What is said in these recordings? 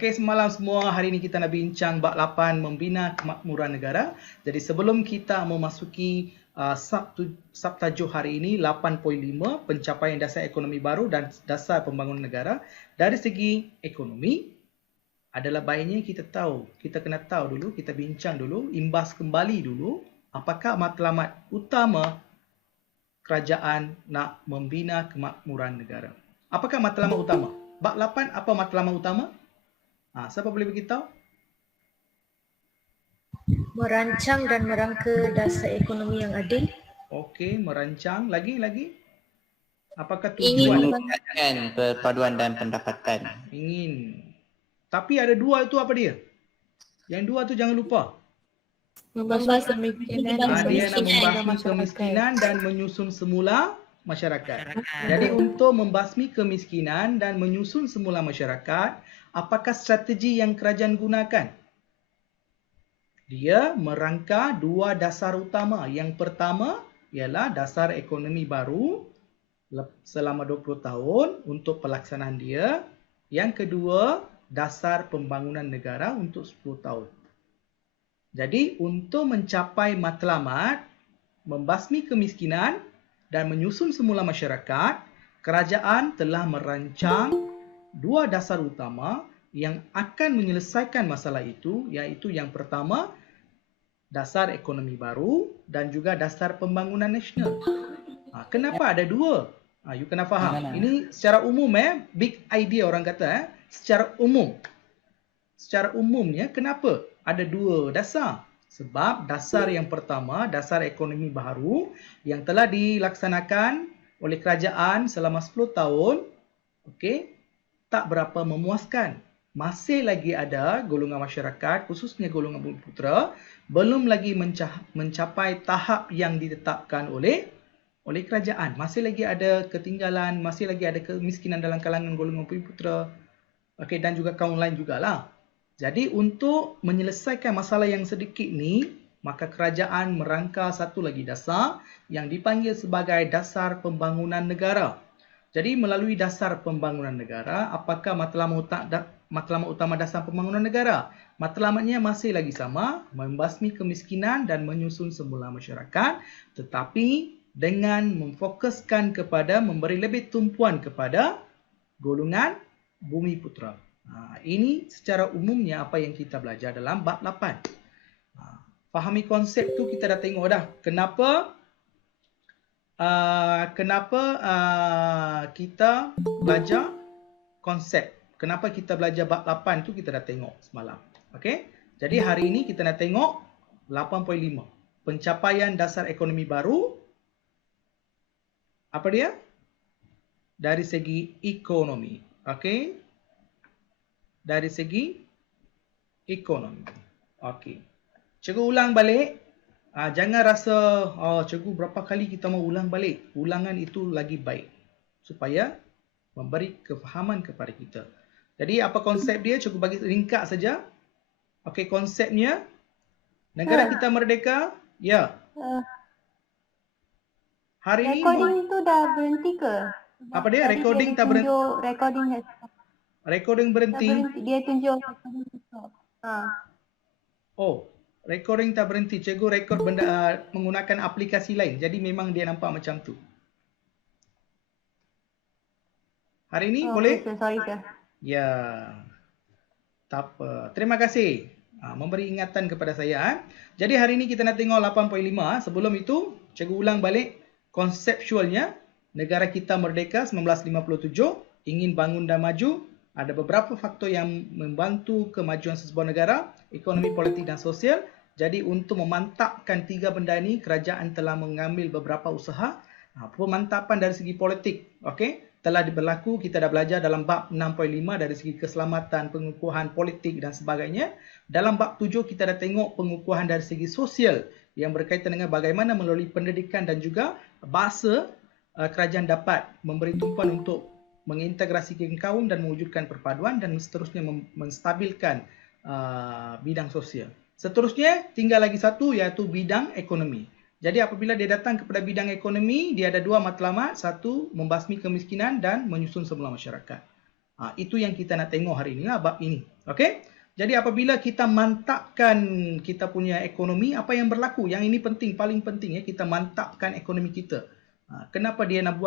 Okey, semalam semua, hari ini kita nak bincang bab 8 membina kemakmuran negara. Jadi sebelum kita memasuki subtajuk hari ini 8.5 pencapaian dasar ekonomi baru dan dasar pembangunan negara. Dari segi ekonomi adalah baiknya kita kena tahu dulu, kita bincang dulu, imbas kembali dulu apakah matlamat utama kerajaan nak membina kemakmuran negara. Apakah matlamat utama? Bab 8 apa matlamat utama? Siapa boleh beritahu? Merancang dan merangka dasar ekonomi yang adil. Okey, merancang. Lagi? Apakah Ingin tujuan? Meningkatkan perpaduan dan pendapatan. Ingin. Tapi ada dua itu apa dia? Yang dua tu jangan lupa. membahas kemiskinan Dia nak membasmi kemiskinan dan menyusun semula masyarakat. Jadi untuk membasmi kemiskinan dan menyusun semula masyarakat, apakah strategi yang kerajaan gunakan? Dia merangka dua dasar utama. Yang pertama ialah dasar ekonomi baru selama 20 tahun untuk pelaksanaan dia. Yang kedua, dasar pembangunan negara untuk 10 tahun. Jadi untuk mencapai matlamat membasmi kemiskinan dan menyusun semula masyarakat, kerajaan telah merancang dua dasar utama yang akan menyelesaikan masalah itu, iaitu yang pertama, dasar ekonomi baru dan juga dasar pembangunan nasional. Kenapa ada dua? You kena faham. Ini secara umum big idea orang kata secara umum. Secara umumnya kenapa ada dua dasar? Sebab dasar yang pertama, dasar ekonomi baru yang telah dilaksanakan oleh kerajaan selama 10 tahun, okey, tak berapa memuaskan. Masih lagi ada golongan masyarakat, khususnya golongan bumiputera, belum lagi mencapai tahap yang ditetapkan oleh kerajaan. Masih lagi ada ketinggalan, masih lagi ada kemiskinan dalam kalangan golongan bumiputera, okey, dan juga kaum lain jugalah. Jadi untuk menyelesaikan masalah yang sedikit ni, maka kerajaan merangka satu lagi dasar yang dipanggil sebagai dasar pembangunan negara. Jadi melalui dasar pembangunan negara, apakah matlamat utama dasar pembangunan negara? Matlamatnya masih lagi sama, membasmi kemiskinan dan menyusun semula masyarakat, tetapi dengan memfokuskan kepada memberi lebih tumpuan kepada golongan bumiputera. Ini secara umumnya apa yang kita belajar dalam bab 8. Fahami konsep tu kita dah tengok dah. Kenapa kita belajar konsep. Kenapa kita belajar bab 8 tu kita dah tengok semalam. Okey? Jadi hari ini kita nak tengok 8.5. Pencapaian dasar ekonomi baru. Apa dia? Dari segi ekonomi. Okey? Dari segi ekonomi. Okey. Cikgu ulang balik. Jangan rasa, cikgu berapa kali kita mau ulang balik. Ulangan itu lagi baik. Supaya memberi kefahaman kepada kita. Jadi apa konsep dia? Cikgu bagi ringkas saja. Okey, konsepnya. Negara kita merdeka. Ya. Hari ini. Recording itu dah berhenti ke? Apa dia? Recording tak berhenti? Recording berhenti. Dia tunjuk. Recording tak berhenti. Cikgu rekod menggunakan aplikasi lain. Jadi memang dia nampak macam tu. Hari ini boleh? Sorry, sir. Ya. Tak apa. Terima kasih. Memberi ingatan kepada saya. Jadi hari ini kita nak tengok 8.5. Sebelum itu, cikgu ulang balik konseptualnya. Negara kita merdeka 1957. Ingin bangun dan maju. Ada beberapa faktor yang membantu kemajuan sesebuah negara, ekonomi, politik dan sosial. Jadi untuk memantapkan tiga benda ini, kerajaan telah mengambil beberapa usaha. Pemantapan dari segi politik, telah berlaku, kita dah belajar dalam bab 6.5 dari segi keselamatan, pengukuhan politik dan sebagainya. Dalam bab 7 kita dah tengok pengukuhan dari segi sosial yang berkaitan dengan bagaimana melalui pendidikan dan juga bahasa kerajaan dapat memberi tumpuan untuk mengintegrasikan kaum dan mewujudkan perpaduan dan seterusnya menstabilkan bidang sosial. Seterusnya tinggal lagi satu iaitu bidang ekonomi. Jadi apabila dia datang kepada bidang ekonomi, dia ada dua matlamat. Satu, membasmi kemiskinan dan menyusun semula masyarakat. Itu yang kita nak tengok hari ini lah bab ini. Okey? Jadi apabila kita mantapkan kita punya ekonomi, apa yang berlaku? Yang ini penting, paling penting ya, kita mantapkan ekonomi kita. Kenapa dia nak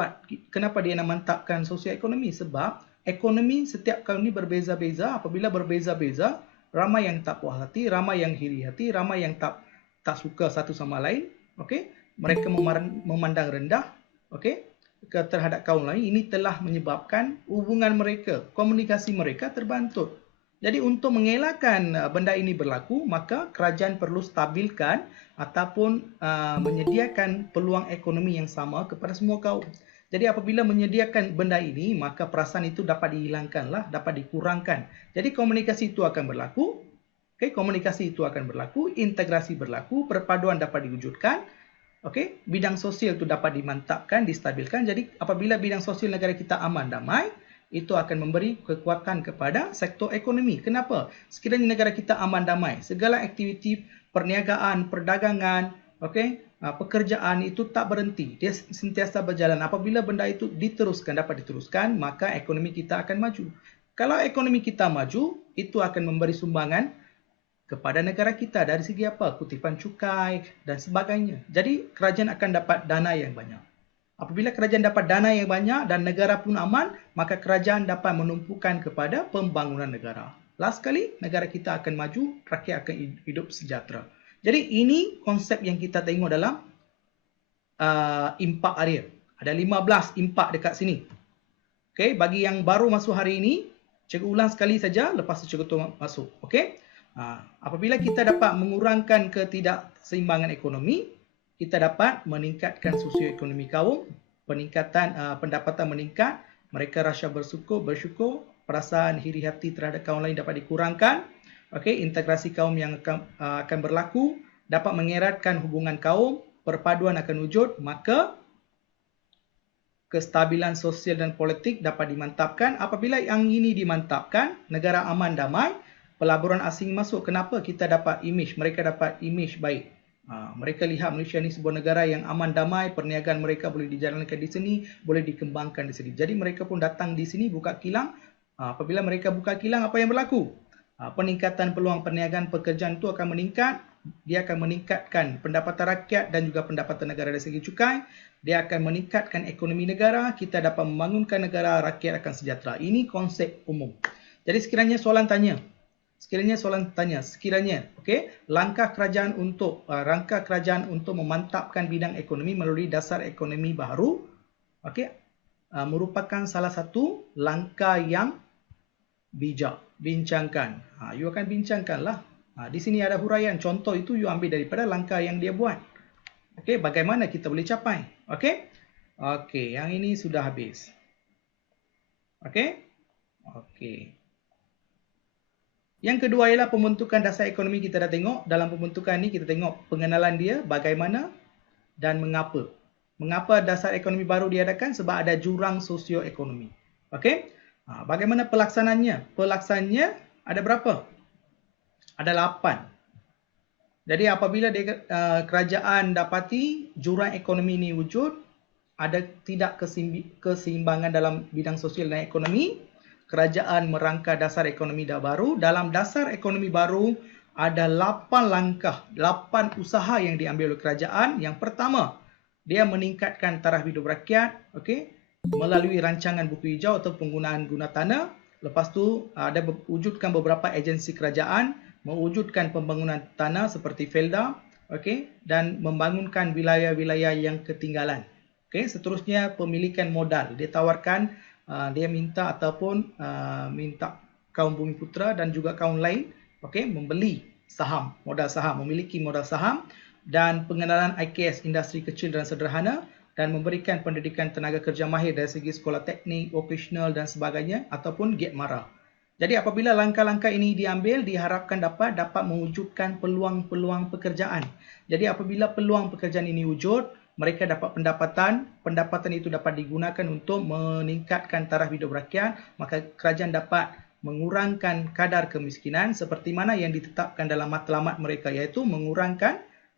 mantapkan sosioekonomi? Sebab ekonomi setiap kaum ni berbeza-beza. Apabila berbeza-beza, ramai yang tak puas hati, ramai yang iri hati, ramai yang tak suka satu sama lain. Okey? Mereka memandang rendah, okey, terhadap kaum lain. Ini telah menyebabkan hubungan mereka, komunikasi mereka terbantut. Jadi untuk mengelakkan benda ini berlaku, maka kerajaan perlu stabilkan ataupun menyediakan peluang ekonomi yang sama kepada semua kaum. Jadi apabila menyediakan benda ini, maka perasaan itu dapat dihilangkanlah, dapat dikurangkan. Jadi komunikasi itu akan berlaku. Okey, komunikasi itu akan berlaku, integrasi berlaku, perpaduan dapat diwujudkan. Okey, bidang sosial itu dapat dimantapkan, distabilkan. Jadi apabila bidang sosial negara kita aman damai, itu akan memberi kekuatan kepada sektor ekonomi. Kenapa? Sekiranya negara kita aman damai, segala aktiviti perniagaan, perdagangan, okey, pekerjaan itu tak berhenti. Dia sentiasa berjalan. Apabila benda itu dapat diteruskan, maka ekonomi kita akan maju. Kalau ekonomi kita maju, itu akan memberi sumbangan kepada negara kita dari segi apa? Kutipan cukai dan sebagainya. Jadi kerajaan akan dapat dana yang banyak. Apabila kerajaan dapat dana yang banyak dan negara pun aman, maka kerajaan dapat menumpukan kepada pembangunan negara. Last sekali, negara kita akan maju, rakyat akan hidup sejahtera. Jadi ini konsep yang kita tengok dalam impak area. Ada 15 impak dekat sini. Okey, bagi yang baru masuk hari ini, cikgu ulang sekali saja, lepas tu cikgu tu masuk. Okey? Apabila kita dapat mengurangkan ketidakseimbangan ekonomi, kita dapat meningkatkan sosioekonomi kaum, peningkatan pendapatan meningkat, mereka rasa bersyukur, perasaan iri hati terhadap kaum lain dapat dikurangkan. Okey, integrasi kaum yang akan berlaku, dapat mengeratkan hubungan kaum, perpaduan akan wujud, maka kestabilan sosial dan politik dapat dimantapkan. Apabila yang ini dimantapkan, negara aman damai, pelaburan asing masuk. Kenapa? Kita dapat image, mereka dapat image baik. Mereka lihat Malaysia ni sebuah negara yang aman damai, perniagaan mereka boleh dijalankan di sini, boleh dikembangkan di sini. Jadi mereka pun datang di sini buka kilang. Apabila mereka buka kilang, apa yang berlaku? Peningkatan peluang perniagaan pekerjaan itu akan meningkat. Dia akan meningkatkan pendapatan rakyat dan juga pendapatan negara dari segi cukai. Dia akan meningkatkan ekonomi negara. Kita dapat membangunkan negara, rakyat akan sejahtera. Ini konsep umum. Jadi sekiranya okey, langkah kerajaan untuk memantapkan bidang ekonomi melalui dasar ekonomi baru, okey, merupakan salah satu langkah yang bijak. Bincangkan. You akan bincangkanlah. Di sini ada huraian, contoh itu you ambil daripada langkah yang dia buat. Okey, bagaimana kita boleh capai? Okey? Okey, yang ini sudah habis. Okey? Okey. Yang kedua ialah pembentukan dasar ekonomi. Kita dah tengok. Dalam pembentukan ni kita tengok pengenalan dia, bagaimana dan mengapa. Mengapa dasar ekonomi baru diadakan? Sebab ada jurang sosioekonomi. Okey? Bagaimana pelaksanaannya? Pelaksanaannya ada berapa? Ada 8. Jadi apabila kerajaan dapati jurang ekonomi ini wujud, ada tidak keseimbangan dalam bidang sosial dan ekonomi, kerajaan merangka dasar ekonomi baru. Dalam dasar ekonomi baru ada 8 langkah, 8 usaha yang diambil oleh kerajaan. Yang pertama, dia meningkatkan taraf hidup rakyat, okey, melalui rancangan buku hijau atau penggunaan guna tanah. Lepas tu ada wujudkan beberapa agensi kerajaan, mewujudkan pembangunan tanah seperti Felda, okey, dan membangunkan wilayah-wilayah yang ketinggalan. Okey, seterusnya pemilikan modal. Dia tawarkan, dia minta minta kaum Bumiputera dan juga kaum lain, okey, membeli saham, modal saham, memiliki modal saham, dan pengenalan IKS, industri kecil dan sederhana, dan memberikan pendidikan tenaga kerja mahir dari segi sekolah teknik, vocational dan sebagainya, ataupun GET MARA. Jadi apabila langkah-langkah ini diambil, diharapkan dapat mewujudkan peluang-peluang pekerjaan. Jadi apabila peluang pekerjaan ini wujud, mereka dapat pendapatan itu dapat digunakan untuk meningkatkan taraf hidup rakyat, maka kerajaan dapat mengurangkan kadar kemiskinan seperti mana yang ditetapkan dalam matlamat mereka, iaitu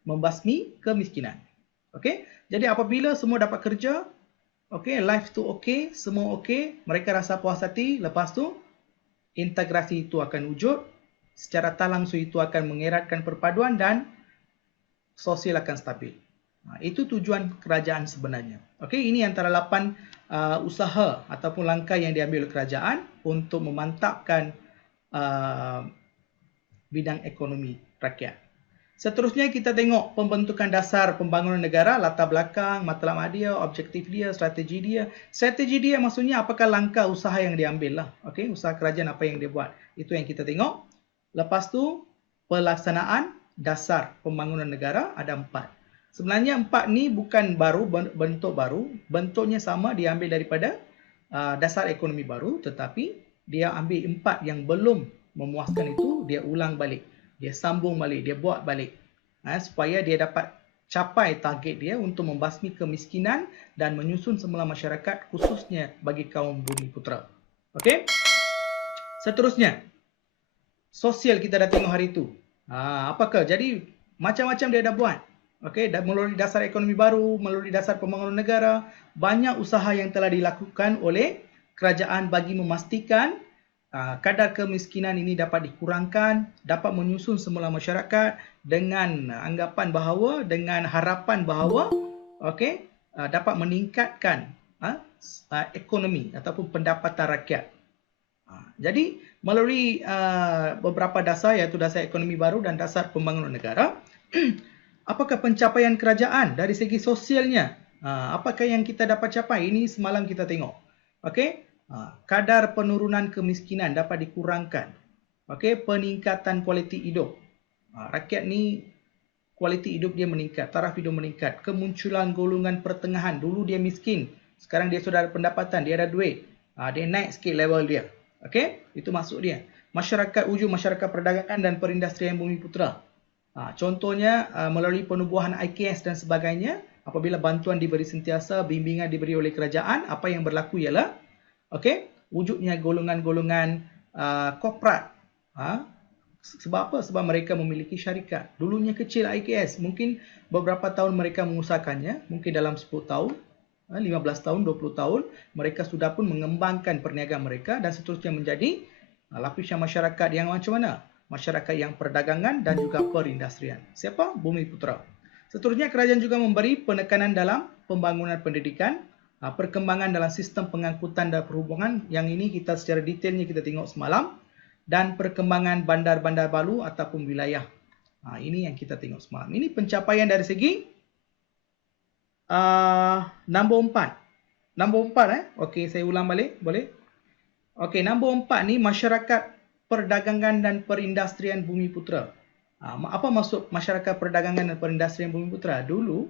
membasmi kemiskinan. Okey, jadi apabila semua dapat kerja, okey, life tu okey, semua okey, mereka rasa puas hati, lepas tu integrasi itu akan wujud, secara tak langsung itu akan mengeratkan perpaduan dan sosial akan stabil. Itu tujuan kerajaan sebenarnya. Okey, ini antara 8 usaha ataupun langkah yang diambil oleh kerajaan untuk memantapkan bidang ekonomi rakyat. Seterusnya kita tengok pembentukan dasar pembangunan negara, latar belakang, matlamat dia, objektif dia, strategi dia. Strategi dia maksudnya apakah langkah usaha yang diambil lah. Okey, usaha kerajaan apa yang dia buat. Itu yang kita tengok. Lepas tu pelaksanaan dasar pembangunan negara ada 4. Sebenarnya 4 ni bukan baru, bentuk baru. Bentuknya sama, diambil daripada dasar ekonomi baru, tetapi dia ambil 4 yang belum memuaskan itu, dia ulang balik. Dia sambung balik, dia buat balik. Supaya dia dapat capai target dia untuk membasmi kemiskinan dan menyusun semula masyarakat khususnya bagi kaum Bumiputera. Okey? Seterusnya, sosial kita dah tengok hari itu. Apakah? Jadi, macam-macam dia dah buat. Okey, melalui dasar ekonomi baru, melalui dasar pembangunan negara, banyak usaha yang telah dilakukan oleh kerajaan bagi memastikan kadar kemiskinan ini dapat dikurangkan, dapat menyusun semula masyarakat dengan anggapan bahawa, dengan harapan bahawa, okey, dapat meningkatkan ekonomi ataupun pendapatan rakyat. Jadi, melalui beberapa dasar, iaitu dasar ekonomi baru dan dasar pembangunan negara, apakah pencapaian kerajaan dari segi sosialnya? Apakah yang kita dapat capai? Ini semalam kita tengok. Okey, kadar penurunan kemiskinan dapat dikurangkan. Okey, peningkatan kualiti hidup. Rakyat ni kualiti hidup dia meningkat, taraf hidup meningkat. Kemunculan golongan pertengahan. Dulu dia miskin, sekarang dia sudah ada pendapatan, dia ada duit. Dia naik sikit level dia. Okey, itu maksud dia. Masyarakat wujud masyarakat perdagangan dan perindustrian Bumiputera. Contohnya melalui penubuhan IKS dan sebagainya, apabila bantuan diberi sentiasa, bimbingan diberi oleh kerajaan, apa yang berlaku ialah wujudnya golongan-golongan korporat. Sebab apa? Sebab mereka memiliki syarikat. Dulunya kecil IKS, mungkin beberapa tahun mereka mengusahakannya, mungkin dalam 10 tahun, 15 tahun, 20 tahun, mereka sudah pun mengembangkan perniagaan mereka dan seterusnya menjadi lapisan masyarakat yang macam mana? Masyarakat yang perdagangan dan juga perindustrian. Siapa? Bumiputera. Seterusnya, kerajaan juga memberi penekanan dalam pembangunan pendidikan, perkembangan dalam sistem pengangkutan dan perhubungan. Yang ini kita secara detailnya kita tengok semalam. Dan perkembangan bandar-bandar baru ataupun wilayah. Ini yang kita tengok semalam. Ini pencapaian dari segi nombor 4. Nombor 4 Okey, saya ulang balik, boleh? Okey, nombor 4 ni masyarakat perdagangan dan perindustrian Bumiputera. Apa maksud masyarakat perdagangan dan perindustrian Bumiputera? Dulu,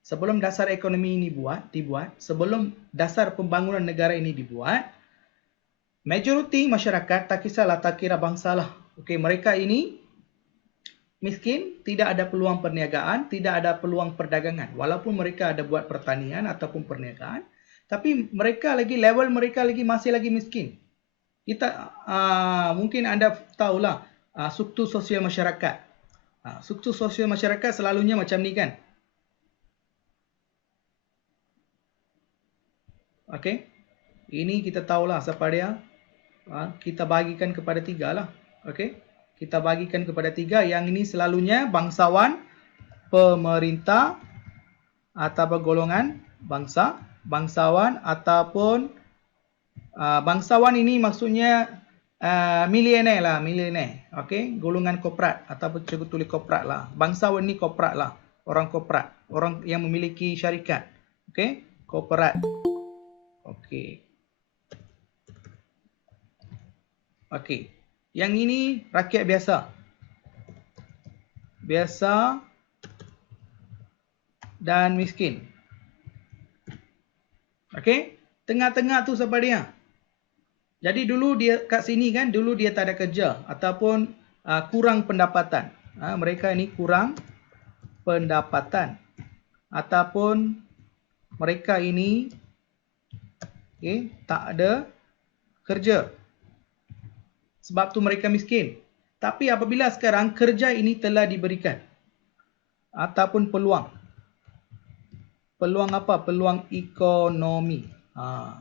sebelum dasar ekonomi ini dibuat, sebelum dasar pembangunan negara ini dibuat, majoriti masyarakat, tak kisahlah, tak kira bangsa lah. Okey, mereka ini miskin, tidak ada peluang perniagaan, tidak ada peluang perdagangan. Walaupun mereka ada buat pertanian ataupun perniagaan, tapi mereka lagi, level mereka lagi masih lagi miskin. Kita mungkin anda tahulah struktur sosial masyarakat. Struktur sosial masyarakat selalunya macam ni kan. Okey. Ini kita tahulah siapa dia. Kita bagikan kepada 3 lah. Okey. Kita bagikan kepada 3. Yang ini selalunya bangsawan, pemerintah atau golongan bangsa, bangsawan ataupun bangsawan ini maksudnya milioner lah, milioner. Okey, golongan korporat ataupun cikgu tulis korporat lah. Bangsawan ni korporat lah, orang korporat, orang yang memiliki syarikat. Okey, korporat. Okey. Okey. Yang ini rakyat biasa. Biasa dan miskin. Okey, tengah-tengah tu siapa dia? Jadi dulu dia kat sini kan, dulu dia tak ada kerja ataupun kurang pendapatan. Mereka ini kurang pendapatan ataupun mereka ini tak ada kerja. Sebab tu mereka miskin. Tapi apabila sekarang kerja ini telah diberikan ataupun peluang. Peluang apa? Peluang ekonomi.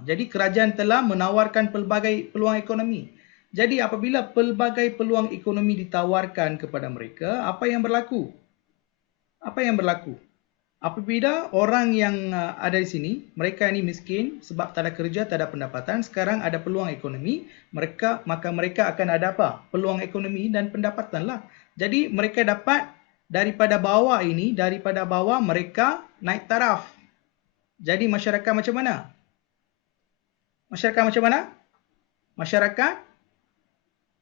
Jadi kerajaan telah menawarkan pelbagai peluang ekonomi. Jadi apabila pelbagai peluang ekonomi ditawarkan kepada mereka, apa yang berlaku? Apa yang berlaku? Apabila orang yang ada di sini, mereka ini miskin sebab tak ada kerja, tak ada pendapatan, sekarang ada peluang ekonomi, maka mereka akan ada apa? Peluang ekonomi dan pendapatan lah. Jadi mereka dapat daripada bawah mereka naik taraf. Jadi masyarakat macam mana? Masyarakat macam mana? Masyarakat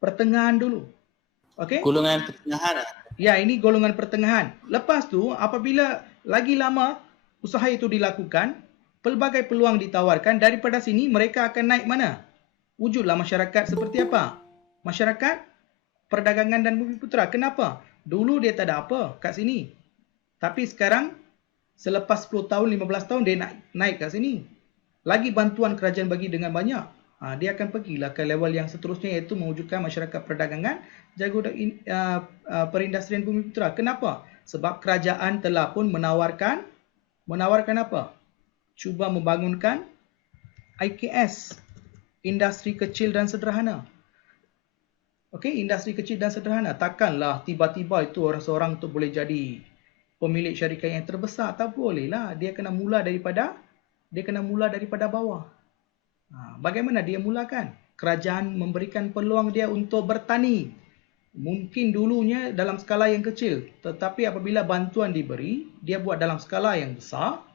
pertengahan dulu. Okey? Golongan pertengahan. Ya, ini golongan pertengahan. Lepas tu, apabila lagi lama usaha itu dilakukan, pelbagai peluang ditawarkan, daripada sini mereka akan naik mana? Wujudlah masyarakat seperti apa? Masyarakat perdagangan dan bumiputera. Kenapa? Dulu dia tak ada apa kat sini. Tapi sekarang, selepas 10 tahun, 15 tahun, dia naik kat sini. Lagi bantuan kerajaan bagi dengan banyak. Dia akan pergilah ke level yang seterusnya, iaitu mewujudkan masyarakat perdagangan, jago perindustrian bumiputera. Kenapa? Sebab kerajaan telah pun menawarkan apa? Cuba membangunkan IKS, industri kecil dan sederhana. Okey, industri kecil dan sederhana. Takkanlah tiba-tiba itu orang seorang tu boleh jadi pemilik syarikat yang terbesar. Tak boleh lah. Dia kena mula daripada bawah. Bagaimana dia mulakan? Kerajaan memberikan peluang dia untuk bertani. Mungkin dulunya dalam skala yang kecil, tetapi apabila bantuan diberi, dia buat dalam skala yang besar.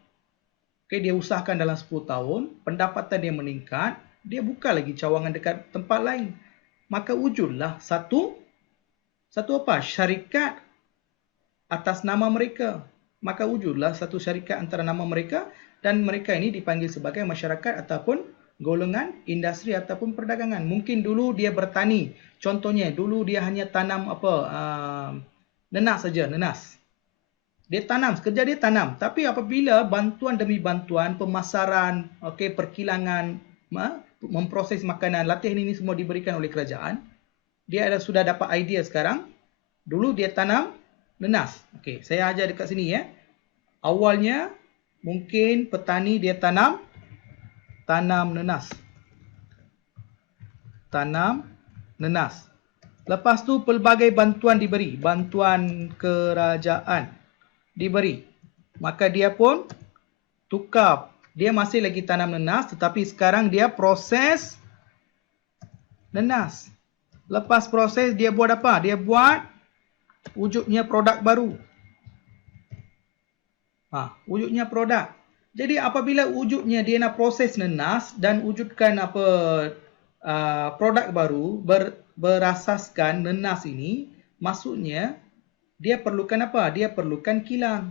Okay, dia usahakan dalam 10 tahun, pendapatan dia meningkat, dia buka lagi cawangan dekat tempat lain. Maka wujudlah satu apa? Syarikat atas nama mereka. Maka wujudlah satu syarikat antara nama mereka, dan mereka ini dipanggil sebagai masyarakat ataupun golongan industri ataupun perdagangan. Mungkin dulu dia bertani. Contohnya, dulu dia hanya tanam nenas saja, nenas. Dia tanam, kerja dia tanam. Tapi apabila bantuan demi bantuan, pemasaran, perkilangan, memproses makanan, latihan ini semua diberikan oleh kerajaan, dia sudah dapat idea sekarang. Dulu dia tanam nenas. Okey, saya ajar dekat sini ya. Awalnya mungkin petani dia tanam nenas. Tanam nenas. Lepas tu pelbagai bantuan diberi, bantuan kerajaan diberi. Maka dia pun tukar. Dia masih lagi tanam nenas, tetapi sekarang dia proses nenas. Lepas proses dia buat apa? Dia buat wujudnya produk baru. Wujudnya produk. Jadi apabila wujudnya dia nak proses nenas dan wujudkan produk baru berasaskan nenas ini, maksudnya dia perlukan apa? Dia perlukan kilang.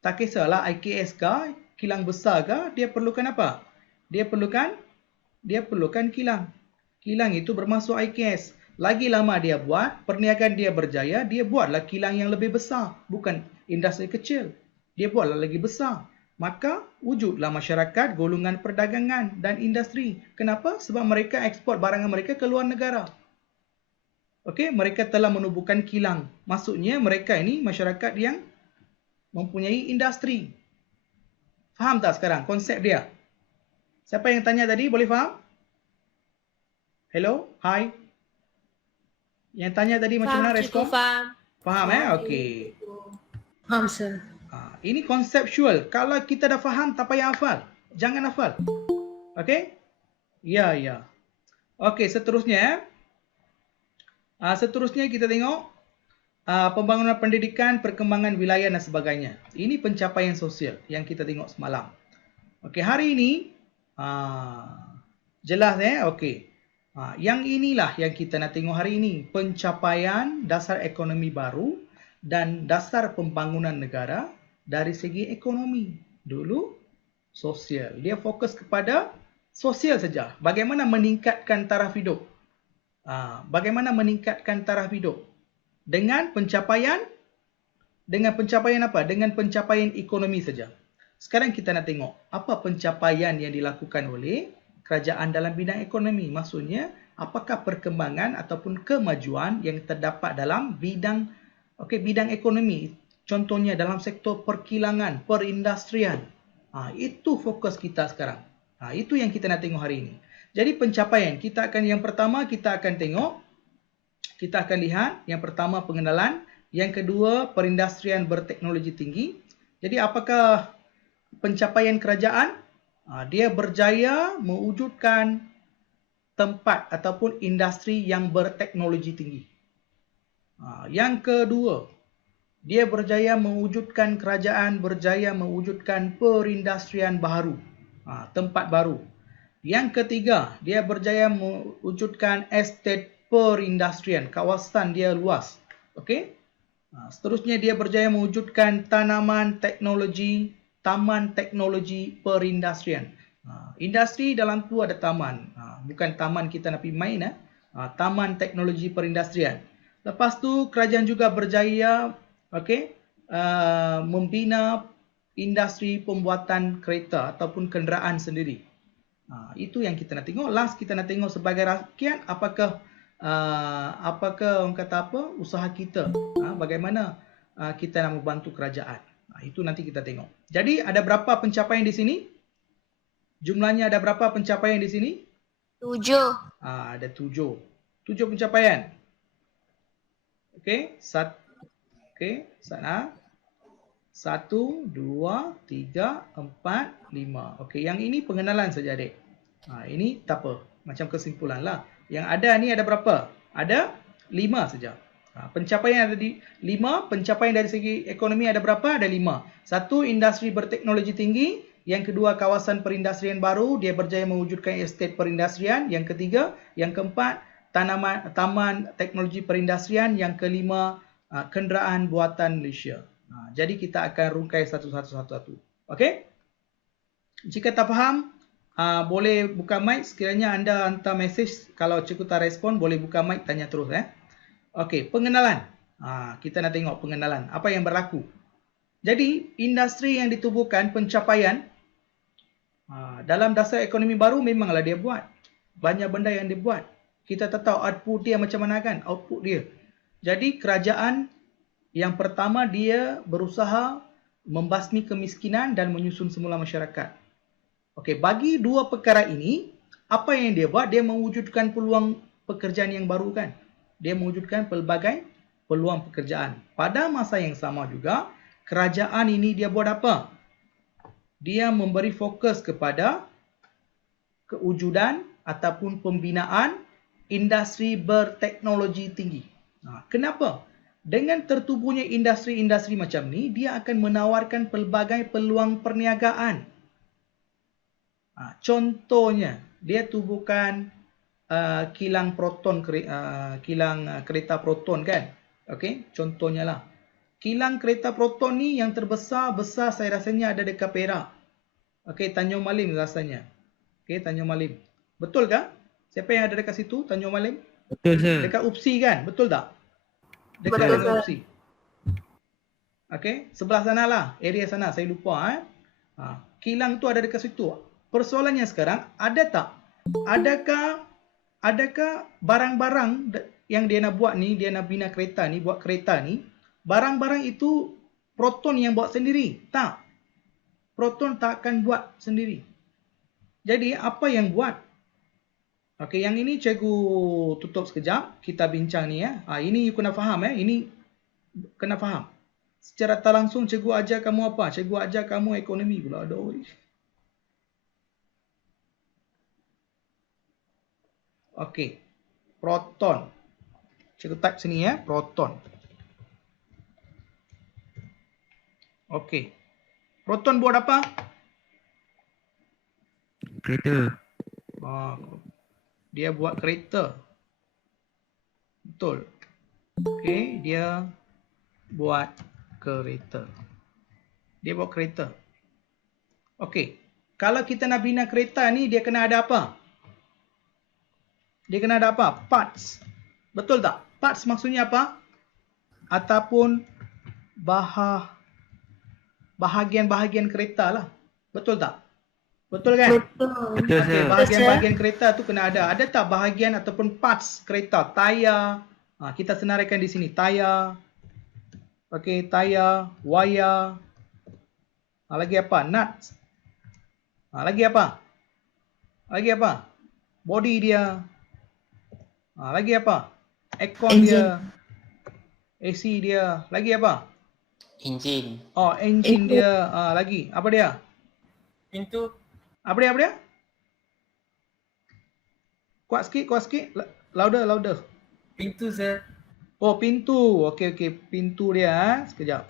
Tak kisahlah IKS ke, kilang besar ke, dia perlukan apa? Dia perlukan kilang. Kilang itu bermasuk IKS. Lagi lama dia buat, perniagaan dia berjaya, dia buatlah kilang yang lebih besar. Bukan industri kecil. Dia buatlah lagi besar. Maka wujudlah masyarakat, golongan perdagangan dan industri. Kenapa? Sebab mereka ekspor barangan mereka ke luar negara. Okey, mereka telah menubuhkan kilang. Maksudnya mereka ini masyarakat yang mempunyai industri. Faham tak sekarang konsep dia? Siapa yang tanya tadi boleh faham? Hello? Hi? Yang tanya tadi macam mana respon? Faham Okey. Faham, sir. Ini konseptual. Kalau kita dah faham, tak payah hafal. Jangan hafal. Okey? Ya. Okey, seterusnya. Seterusnya kita tengok pembangunan pendidikan, perkembangan wilayah dan sebagainya. Ini pencapaian sosial yang kita tengok semalam. Okey, hari ini jelas okey. Yang inilah yang kita nak tengok hari ini. Pencapaian dasar ekonomi baru dan dasar pembangunan negara dari segi ekonomi. Dulu sosial. Dia fokus kepada sosial saja. Bagaimana meningkatkan taraf hidup. Bagaimana meningkatkan taraf hidup. Dengan pencapaian apa? Dengan pencapaian ekonomi saja. Sekarang kita nak tengok apa pencapaian yang dilakukan oleh kerajaan dalam bidang ekonomi. Maksudnya, apakah perkembangan ataupun kemajuan yang terdapat dalam bidang ekonomi. Contohnya dalam sektor perkilangan, perindustrian. Itu fokus kita sekarang. Itu yang kita nak tengok hari ini. Jadi pencapaian, yang pertama kita akan tengok, kita akan lihat yang pertama pengenalan, yang kedua perindustrian berteknologi tinggi. Jadi apakah pencapaian kerajaan? Dia berjaya mewujudkan tempat ataupun industri yang berteknologi tinggi. Yang kedua, dia berjaya mewujudkan perindustrian baru, tempat baru. Yang ketiga, dia berjaya mewujudkan estate perindustrian, kawasan dia luas. Okey. Seterusnya dia berjaya mewujudkan taman teknologi perindustrian. Industri dalam tu ada taman. Bukan taman kita nak pergi main. Taman teknologi perindustrian. Lepas tu kerajaan juga berjaya membina industri pembuatan kereta ataupun kenderaan sendiri. Itu yang kita nak tengok. Last kita nak tengok sebagai rakyat apakah orang kata apa usaha kita, bagaimana kita nak membantu kerajaan. Itu nanti kita tengok. Jadi ada berapa pencapaian di sini? Jumlahnya ada berapa pencapaian di sini? 7. Ada 7 pencapaian. Okey, sana 1, 2, 3, 4, 5. Okey, yang ini pengenalan saja adik. Ini tak apa, macam kesimpulan lah. Yang ada ni ada berapa? Ada 5 saja. Pencapaian ada di 5, pencapaian dari segi ekonomi ada berapa? Ada 5. 1, industri berteknologi tinggi. Yang kedua, kawasan perindustrian baru, dia berjaya mewujudkan estate perindustrian. Yang ketiga, yang keempat, taman teknologi perindustrian. Yang kelima, kenderaan buatan Malaysia. Jadi kita akan rungkai satu-satu. Okey? Jika tak faham, boleh buka mic. Sekiranya anda hantar mesej, kalau cikgu tak respon, boleh buka mic, tanya terus. Okey, pengenalan. Kita nak tengok pengenalan. Apa yang berlaku? Jadi, industri yang ditubuhkan, pencapaian, dalam dasar ekonomi baru memanglah dia buat. Banyak benda yang dia buat. Kita tak tahu output dia macam mana kan? Output dia. Jadi, kerajaan yang pertama dia berusaha membasmi kemiskinan dan menyusun semula masyarakat. Okey, bagi dua perkara ini, apa yang dia buat? Dia mewujudkan peluang pekerjaan yang baru kan? Dia mewujudkan pelbagai peluang pekerjaan. Pada masa yang sama juga, kerajaan ini dia buat apa? Dia memberi fokus kepada kewujudan ataupun pembinaan industri berteknologi tinggi. Kenapa? Dengan tertubuhnya industri-industri macam ni, dia akan menawarkan pelbagai peluang perniagaan. Contohnya, dia tubuhkan kilang proton, kilang kereta proton kan? Okey, contohnya lah. Kilang kereta proton ni yang terbesar saya rasanya ada dekat Perak. Okey, Tanjung Malim rasanya. Okey, Tanjung Malim. Betul ke? Siapa yang ada dekat situ, Tanjung Malim? Betul, sir. Dekat UPSI kan? Betul tak? Dekat Betul, dengan UPSI. Okey, sebelah sana lah, area sana, saya lupa. Kilang tu ada dekat situ. Persoalannya sekarang, ada tak? Adakah barang-barang yang dia nak buat ni, dia nak bina kereta ni, buat kereta ni, barang-barang itu proton yang buat sendiri? Tak. Proton tak akan buat sendiri. Jadi apa yang buat? Okey, yang ini cikgu tutup sekejap. Kita bincang ni ya. Ini you kena faham Ini kena faham. Secara tak langsung cikgu ajar kamu apa? Cikgu ajar kamu ekonomi pula. Aduh. Okey. Proton. Cikgu type sini ya, proton. Okey. Proton buat apa? Kereta. Dia buat kereta. Betul. Okey, dia buat kereta. Dia buat kereta. Okey. Kalau kita nak bina kereta ni, dia kena ada apa? Dia kena ada apa? Parts. Betul tak? Parts maksudnya apa? Ataupun bahagian-bahagian kereta lah. Betul tak? Betul kan? Betul. Betul, Okey, sir. bahagian-bahagian kereta tu kena ada. Ada tak bahagian ataupun parts kereta? Tayar. Kita senaraikan di sini. Tayar. Okey, tayar. Wire. Lagi apa? Nuts. Lagi apa? Lagi apa? body dia. Lagi apa? Aircon Engine. dia, AC dia. Lagi apa? Enjin. Engine dia. Lagi apa dia? Pintu. Apa dia? Apa dia? Kuat sikit. Louder. Pintu, sir. Pintu. Okey. Pintu dia. Sekejap.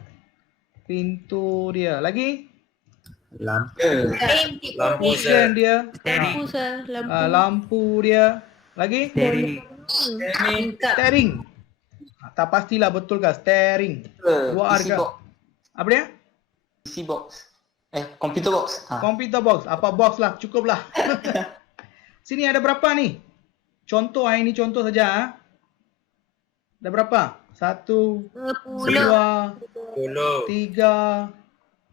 Pintu dia. Lagi? Lampu, Mesin sir. dia. Lampu, sir. Lampu. Lampu dia. Lagi? Steering. Steering. Tak pastilah betul ke steering. Dua PC harga. box. Apa dia? PC box. Computer box. Computer box. Apa box lah. Cukup lah. Sini ada berapa ni? Contoh. Ini contoh saja. Ada berapa? 1, 2, 3,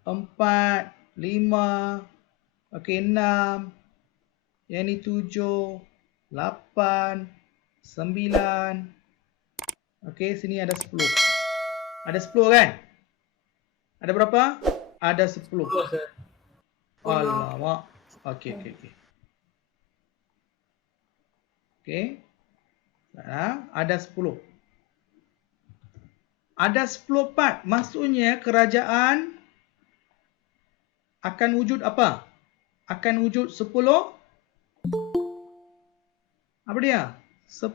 4, 5. Okey, 6. Yang ni 7, 8, 9. Okey, sini ada 10. Ada 10 kan? Ada berapa? Ada 10. Alamak. Okey. Okey. Ada 10. Ada 10 part. Maksudnya kerajaan akan wujud apa? Akan wujud 10. Apa dia? 10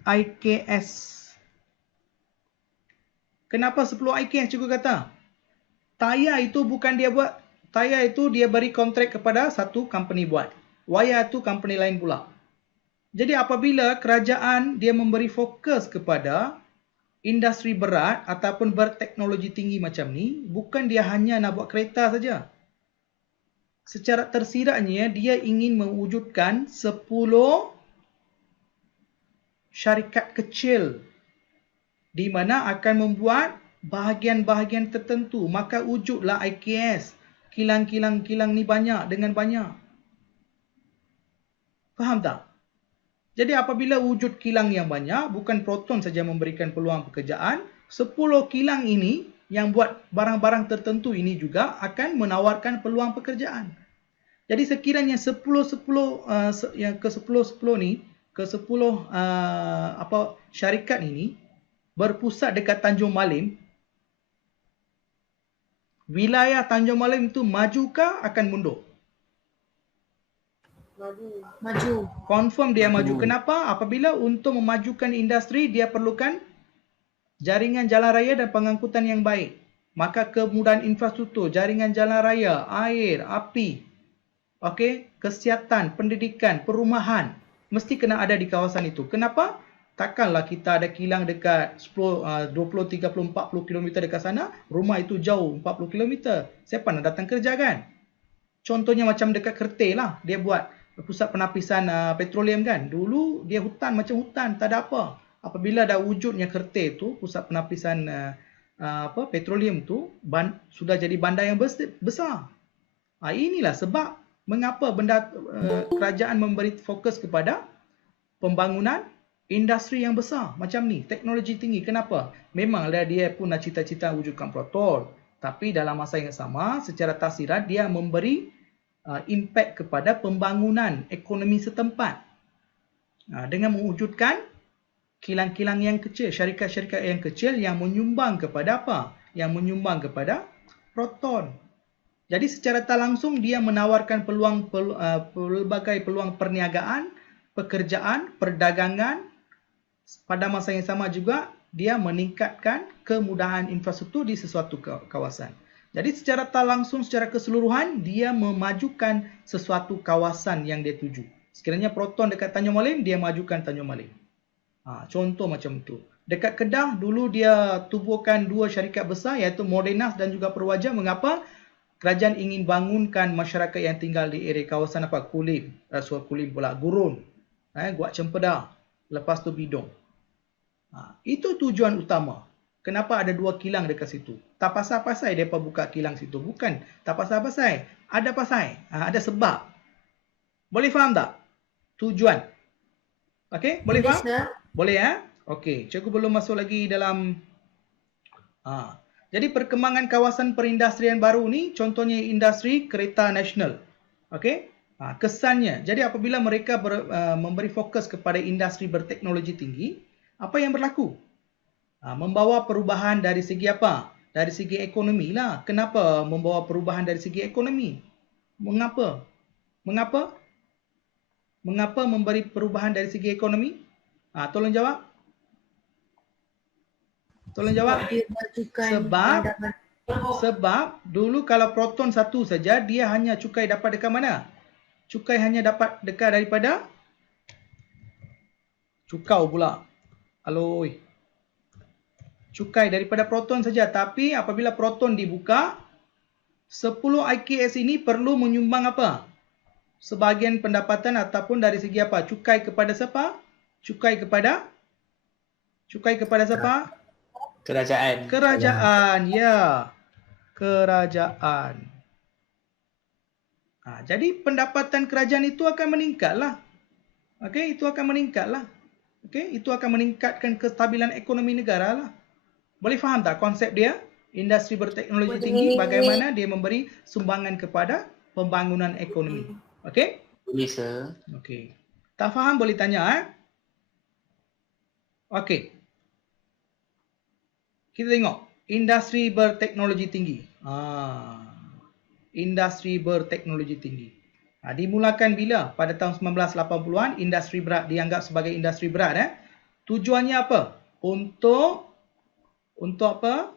IKS. Kenapa 10 IKS cikgu kata? Tayar itu bukan dia buat. Tayar itu dia beri kontrak kepada satu company buat. Wayar itu company lain pula. Jadi apabila kerajaan dia memberi fokus kepada industri berat ataupun berteknologi tinggi macam ni, bukan dia hanya nak buat kereta saja. Secara tersiratnya dia ingin mewujudkan 10 syarikat kecil di mana akan membuat bahagian-bahagian tertentu. Maka wujudlah IKS. Kilang ni banyak dengan banyak. Faham tak? Jadi apabila wujud kilang yang banyak, bukan Proton saja memberikan peluang pekerjaan, 10 kilang ini yang buat barang-barang tertentu ini juga akan menawarkan peluang pekerjaan. Jadi sekiranya 10 syarikat ini berpusat dekat Tanjung Malim, wilayah Tanjung Malim itu majukah akan mundur? Maju. Confirm dia maju. Kenapa? Apabila untuk memajukan industri, dia perlukan jaringan jalan raya dan pengangkutan yang baik. Maka kemudahan infrastruktur, jaringan jalan raya, air, api, kesihatan, pendidikan, perumahan, mesti kena ada di kawasan itu. Kenapa? Takkanlah kita ada kilang dekat 10, 20, 30, 40 km dekat sana, rumah itu jauh 40 km. Siapa nak datang kerja kan? Contohnya macam dekat Kerteh lah, dia buat pusat penapisan petroleum kan. Dulu dia hutan macam hutan, tak ada apa. Apabila dah wujudnya Kerteh tu, pusat penapisan petroleum tu, sudah jadi bandar yang besar. Inilah sebab mengapa kerajaan memberi fokus kepada pembangunan industri yang besar macam ni, teknologi tinggi. Kenapa? Memanglah dia pun nak cita-cita wujudkan Proton, tapi dalam masa yang sama secara tersirat dia memberi impak kepada pembangunan ekonomi setempat dengan mewujudkan kilang-kilang yang kecil, syarikat-syarikat yang kecil yang menyumbang kepada apa? Yang menyumbang kepada Proton. Jadi secara tak langsung dia menawarkan pelbagai peluang perniagaan, pekerjaan, perdagangan. Pada masa yang sama juga dia meningkatkan kemudahan infrastruktur di sesuatu kawasan. Jadi secara tak langsung, secara keseluruhan, dia memajukan sesuatu kawasan yang dia tuju. Sekiranya Proton dekat Tanjung Malim, dia majukan Tanjung Malim. Contoh macam tu. Dekat Kedah, dulu dia tubuhkan 2 syarikat besar iaitu Modenas dan juga Perwaja. Mengapa? Kerajaan ingin bangunkan masyarakat yang tinggal di area kawasan Kulim. Kulim pula, Gurun. Guat Cempedak. Lepas tu Bidong. Itu tujuan utama. Kenapa ada 2 kilang dekat situ? Tak pasal-pasal mereka buka kilang situ. Bukan. Tak pasal-pasal. Ada pasal. Ada sebab. Boleh faham tak? Tujuan. Okey? Boleh faham? Boleh ya? Okey. Cikgu belum masuk lagi dalam... Jadi perkembangan kawasan perindustrian baru ni, contohnya industri kereta nasional. Okey? Kesannya. Jadi apabila mereka memberi fokus kepada industri berteknologi tinggi, apa yang berlaku? Membawa perubahan dari segi apa? Dari segi ekonomi lah. Kenapa membawa perubahan dari segi ekonomi? Mengapa? Mengapa? Mengapa memberi perubahan dari segi ekonomi? Tolong jawab. Tolong jawab. Dia majukan Sebab dulu kalau proton satu saja, dia hanya cukai dapat dekat mana? Cukai hanya dapat dekat daripada cukau pula. Aloi. Cukai daripada proton saja. Tapi apabila proton dibuka, 10 IKS ini perlu menyumbang apa? Sebahagian pendapatan ataupun dari segi apa? Cukai kepada siapa? Cukai kepada siapa? Kerajaan. Kerajaan, ya. Kerajaan. Jadi pendapatan kerajaan itu akan meningkatlah. Okey, itu akan meningkatlah. Okey, itu akan meningkatkan kestabilan ekonomi negara lah. Boleh faham tak konsep dia? Industri berteknologi tinggi, bagaimana dia memberi sumbangan kepada pembangunan ekonomi. Okey? Boleh, sir. Okey. Tak faham boleh tanya. Okey. Kita tengok industri berteknologi tinggi. Industri berteknologi tinggi. Dimulakan bila? Pada tahun 1980-an, industri berat dianggap sebagai industri berat. Tujuannya apa? Untuk apa?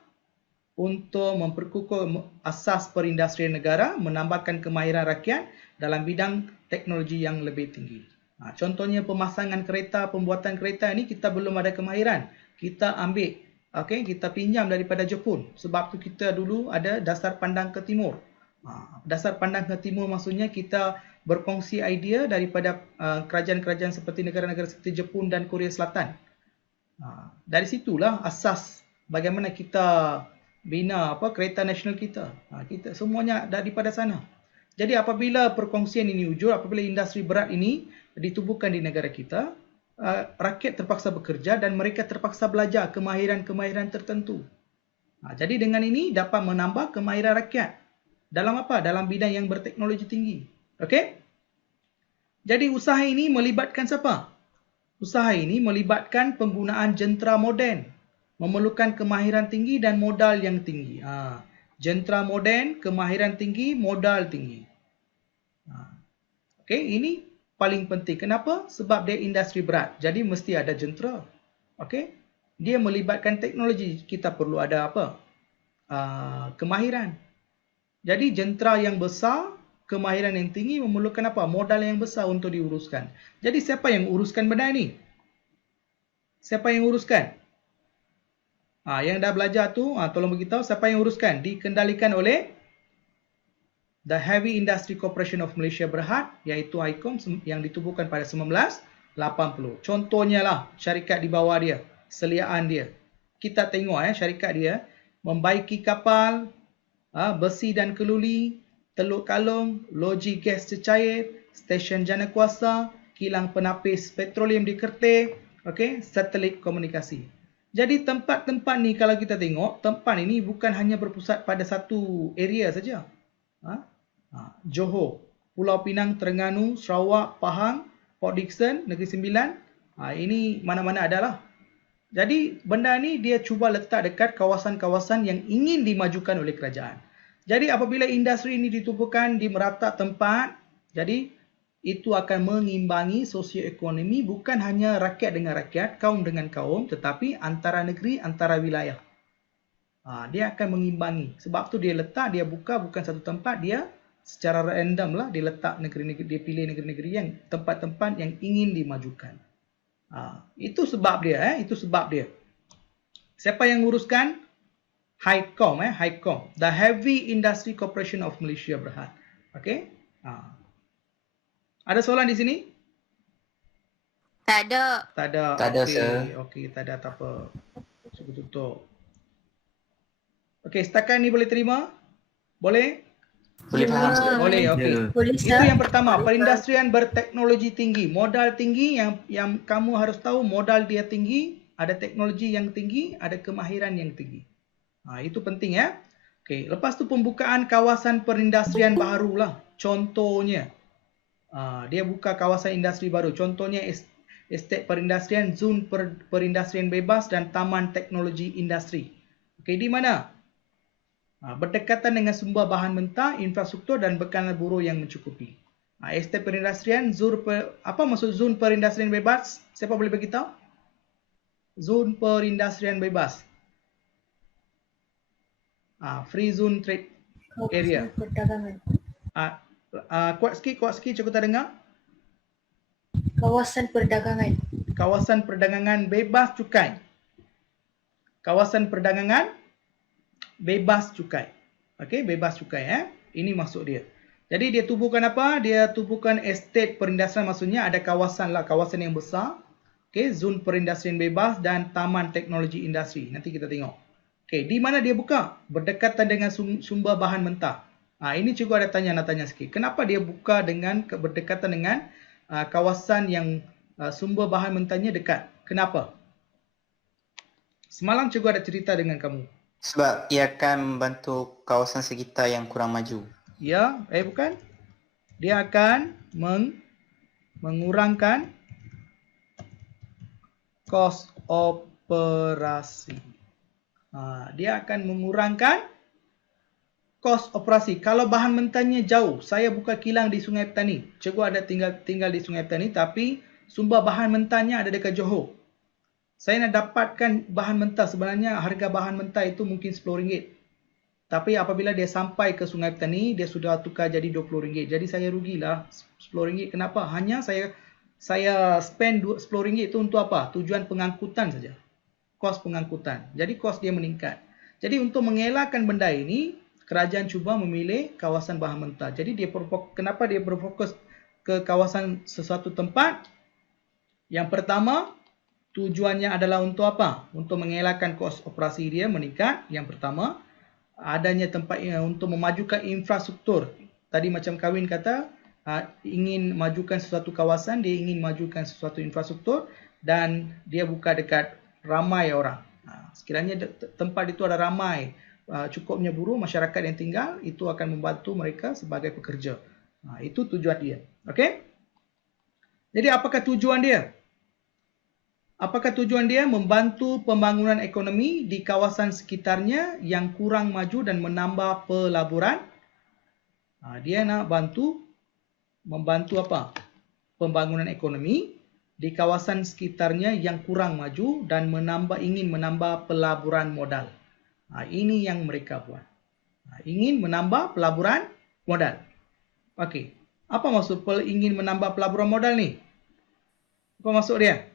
Untuk memperkukuh asas perindustrian negara, menambahkan kemahiran rakyat dalam bidang teknologi yang lebih tinggi. Contohnya pemasangan kereta, pembuatan kereta ini kita belum ada kemahiran. Kita ambil, kita pinjam daripada Jepun. Sebab tu kita dulu ada dasar pandang ke timur. Dasar pandang ke timur maksudnya kita berkongsi idea daripada kerajaan-kerajaan seperti negara-negara seperti Jepun dan Korea Selatan. Dari situlah asas bagaimana kita bina kereta nasional kita. Kita semuanya daripada sana. Jadi apabila perkongsian ini wujud, apabila industri berat ini ditubuhkan di negara kita, rakyat terpaksa bekerja dan mereka terpaksa belajar kemahiran-kemahiran tertentu. Jadi dengan ini dapat menambah kemahiran rakyat. Dalam apa? Dalam bidang yang berteknologi tinggi. Okey? Jadi usaha ini melibatkan siapa? Usaha ini melibatkan penggunaan jentera moden. Memerlukan kemahiran tinggi dan modal yang tinggi. Jentera moden, kemahiran tinggi, modal tinggi. Okey, ini paling penting. Kenapa? Sebab dia industri berat. Jadi mesti ada jentera. Okey? Dia melibatkan teknologi. Kita perlu ada apa? Kemahiran. Jadi jentera yang besar, kemahiran yang tinggi memerlukan apa? Modal yang besar untuk diuruskan. Jadi siapa yang uruskan benda ini? Siapa yang uruskan? Yang dah belajar tu, tolong beritahu siapa yang uruskan? Dikendalikan oleh The Heavy Industry Corporation of Malaysia Berhad, iaitu ICOM yang ditubuhkan pada 1980. Contohnya lah syarikat di bawah dia, seliaan dia. Kita tengok syarikat dia membaiki kapal, besi dan keluli, teluk kalung, loji gas cecair, stesen jana kuasa, kilang penapis petroleum di Kerteh, satelit komunikasi. Jadi tempat-tempat ni kalau kita tengok, tempat ini bukan hanya berpusat pada satu area saja. Johor, Pulau Pinang, Terengganu, Sarawak, Pahang, Port Dickson, Negeri Sembilan, ini mana-mana adalah. Jadi benda ni dia cuba letak dekat kawasan-kawasan yang ingin dimajukan oleh kerajaan. Jadi apabila industri ini ditubuhkan di merata tempat, jadi itu akan mengimbangi sosioekonomi bukan hanya rakyat dengan rakyat, kaum dengan kaum, tetapi antara negeri, antara wilayah. Dia akan mengimbangi. Sebab tu dia letak, dia buka bukan satu tempat, dia secara random lah dia letak negeri-negeri, dia pilih negeri-negeri yang tempat-tempat yang ingin dimajukan. Itu sebab dia, itu sebab dia. Siapa yang uruskan? HICOM, HICOM, The Heavy Industry Corporation of Malaysia Berhad. Okey? Ada soalan di sini? Tak ada. Tak ada. Tak ada, Okey, sir. okey, tak ada, tak apa. Cuba tutup. Okey, setakat ni boleh terima? Boleh? Boleh faham, sir. Boleh, okey. Boleh, Itu Sir. yang pertama, perindustrian berteknologi tinggi. Modal tinggi yang kamu harus tahu, modal dia tinggi, ada teknologi yang tinggi, ada kemahiran yang tinggi. Itu penting ya. Okey, lepas tu pembukaan kawasan perindustrian barulah. Contohnya, Dia buka kawasan industri baru. Contohnya estet perindustrian, zon perindustrian bebas dan taman teknologi industri. Okey, di mana? Berdekatan dengan sumber bahan mentah, infrastruktur dan bekalan buruh yang mencukupi. Estet perindustrian, apa maksud zon perindustrian bebas? Siapa boleh beritahu? Zon perindustrian bebas. Free zone trade area. Kawasan perdagangan. Kuat sikit cukup tak dengar. Kawasan perdagangan. Kawasan perdagangan bebas cukai. Kawasan perdagangan bebas cukai. Okey, bebas cukai. Ini maksud dia. Jadi dia tubuhkan apa? Dia tubuhkan estet perindustrian, maksudnya ada kawasan yang besar. Okey, zon perindustrian bebas dan taman teknologi industri. Nanti kita tengok. Okey, di mana dia buka? Berdekatan dengan sumber bahan mentah. Ini cikgu ada nak tanya sikit. Kenapa dia buka dengan berdekatan dengan kawasan yang sumber bahan mentahnya dekat? Kenapa? Semalam cikgu ada cerita dengan kamu. Sebab ia akan membantu kawasan sekitar yang kurang maju. Ya, bukan. Dia akan mengurangkan kos operasi. Dia akan mengurangkan kos operasi. Kalau bahan mentahnya jauh, saya buka kilang di Sungai Petani. Cikgu ada tinggal di Sungai Petani, tapi sumber bahan mentahnya ada dekat Johor. Saya nak dapatkan bahan mentah, sebenarnya harga bahan mentah itu mungkin RM10. Tapi apabila dia sampai ke Sungai Petani, dia sudah tukar jadi RM20. Jadi saya rugilah RM10. Kenapa? Hanya saya spend RM10 itu untuk apa? Tujuan pengangkutan saja. Kos pengangkutan. Jadi kos dia meningkat. Jadi untuk mengelakkan benda ini, kerajaan cuba memilih kawasan bahan mentah. Jadi kenapa dia berfokus ke kawasan sesuatu tempat? Yang pertama, tujuannya adalah untuk apa? Untuk mengelakkan kos operasi dia meningkat. Yang pertama, adanya tempat untuk memajukan infrastruktur. Tadi macam Kawin kata, ingin majukan sesuatu kawasan, dia ingin majukan sesuatu infrastruktur dan dia buka dekat ramai orang. Sekiranya tempat itu ada ramai, cukupnya buruh, masyarakat yang tinggal, itu akan membantu mereka sebagai pekerja. Itu tujuan dia. Okey? Jadi apakah tujuan dia? Apakah tujuan dia? Membantu pembangunan ekonomi di kawasan sekitarnya yang kurang maju dan menambah pelaburan. Dia nak membantu apa? Pembangunan ekonomi di kawasan sekitarnya yang kurang maju dan ingin menambah pelaburan modal. Ini yang mereka buat. Ingin menambah pelaburan modal. Okey. Apa maksud ingin menambah pelaburan modal ni? Apa maksud dia?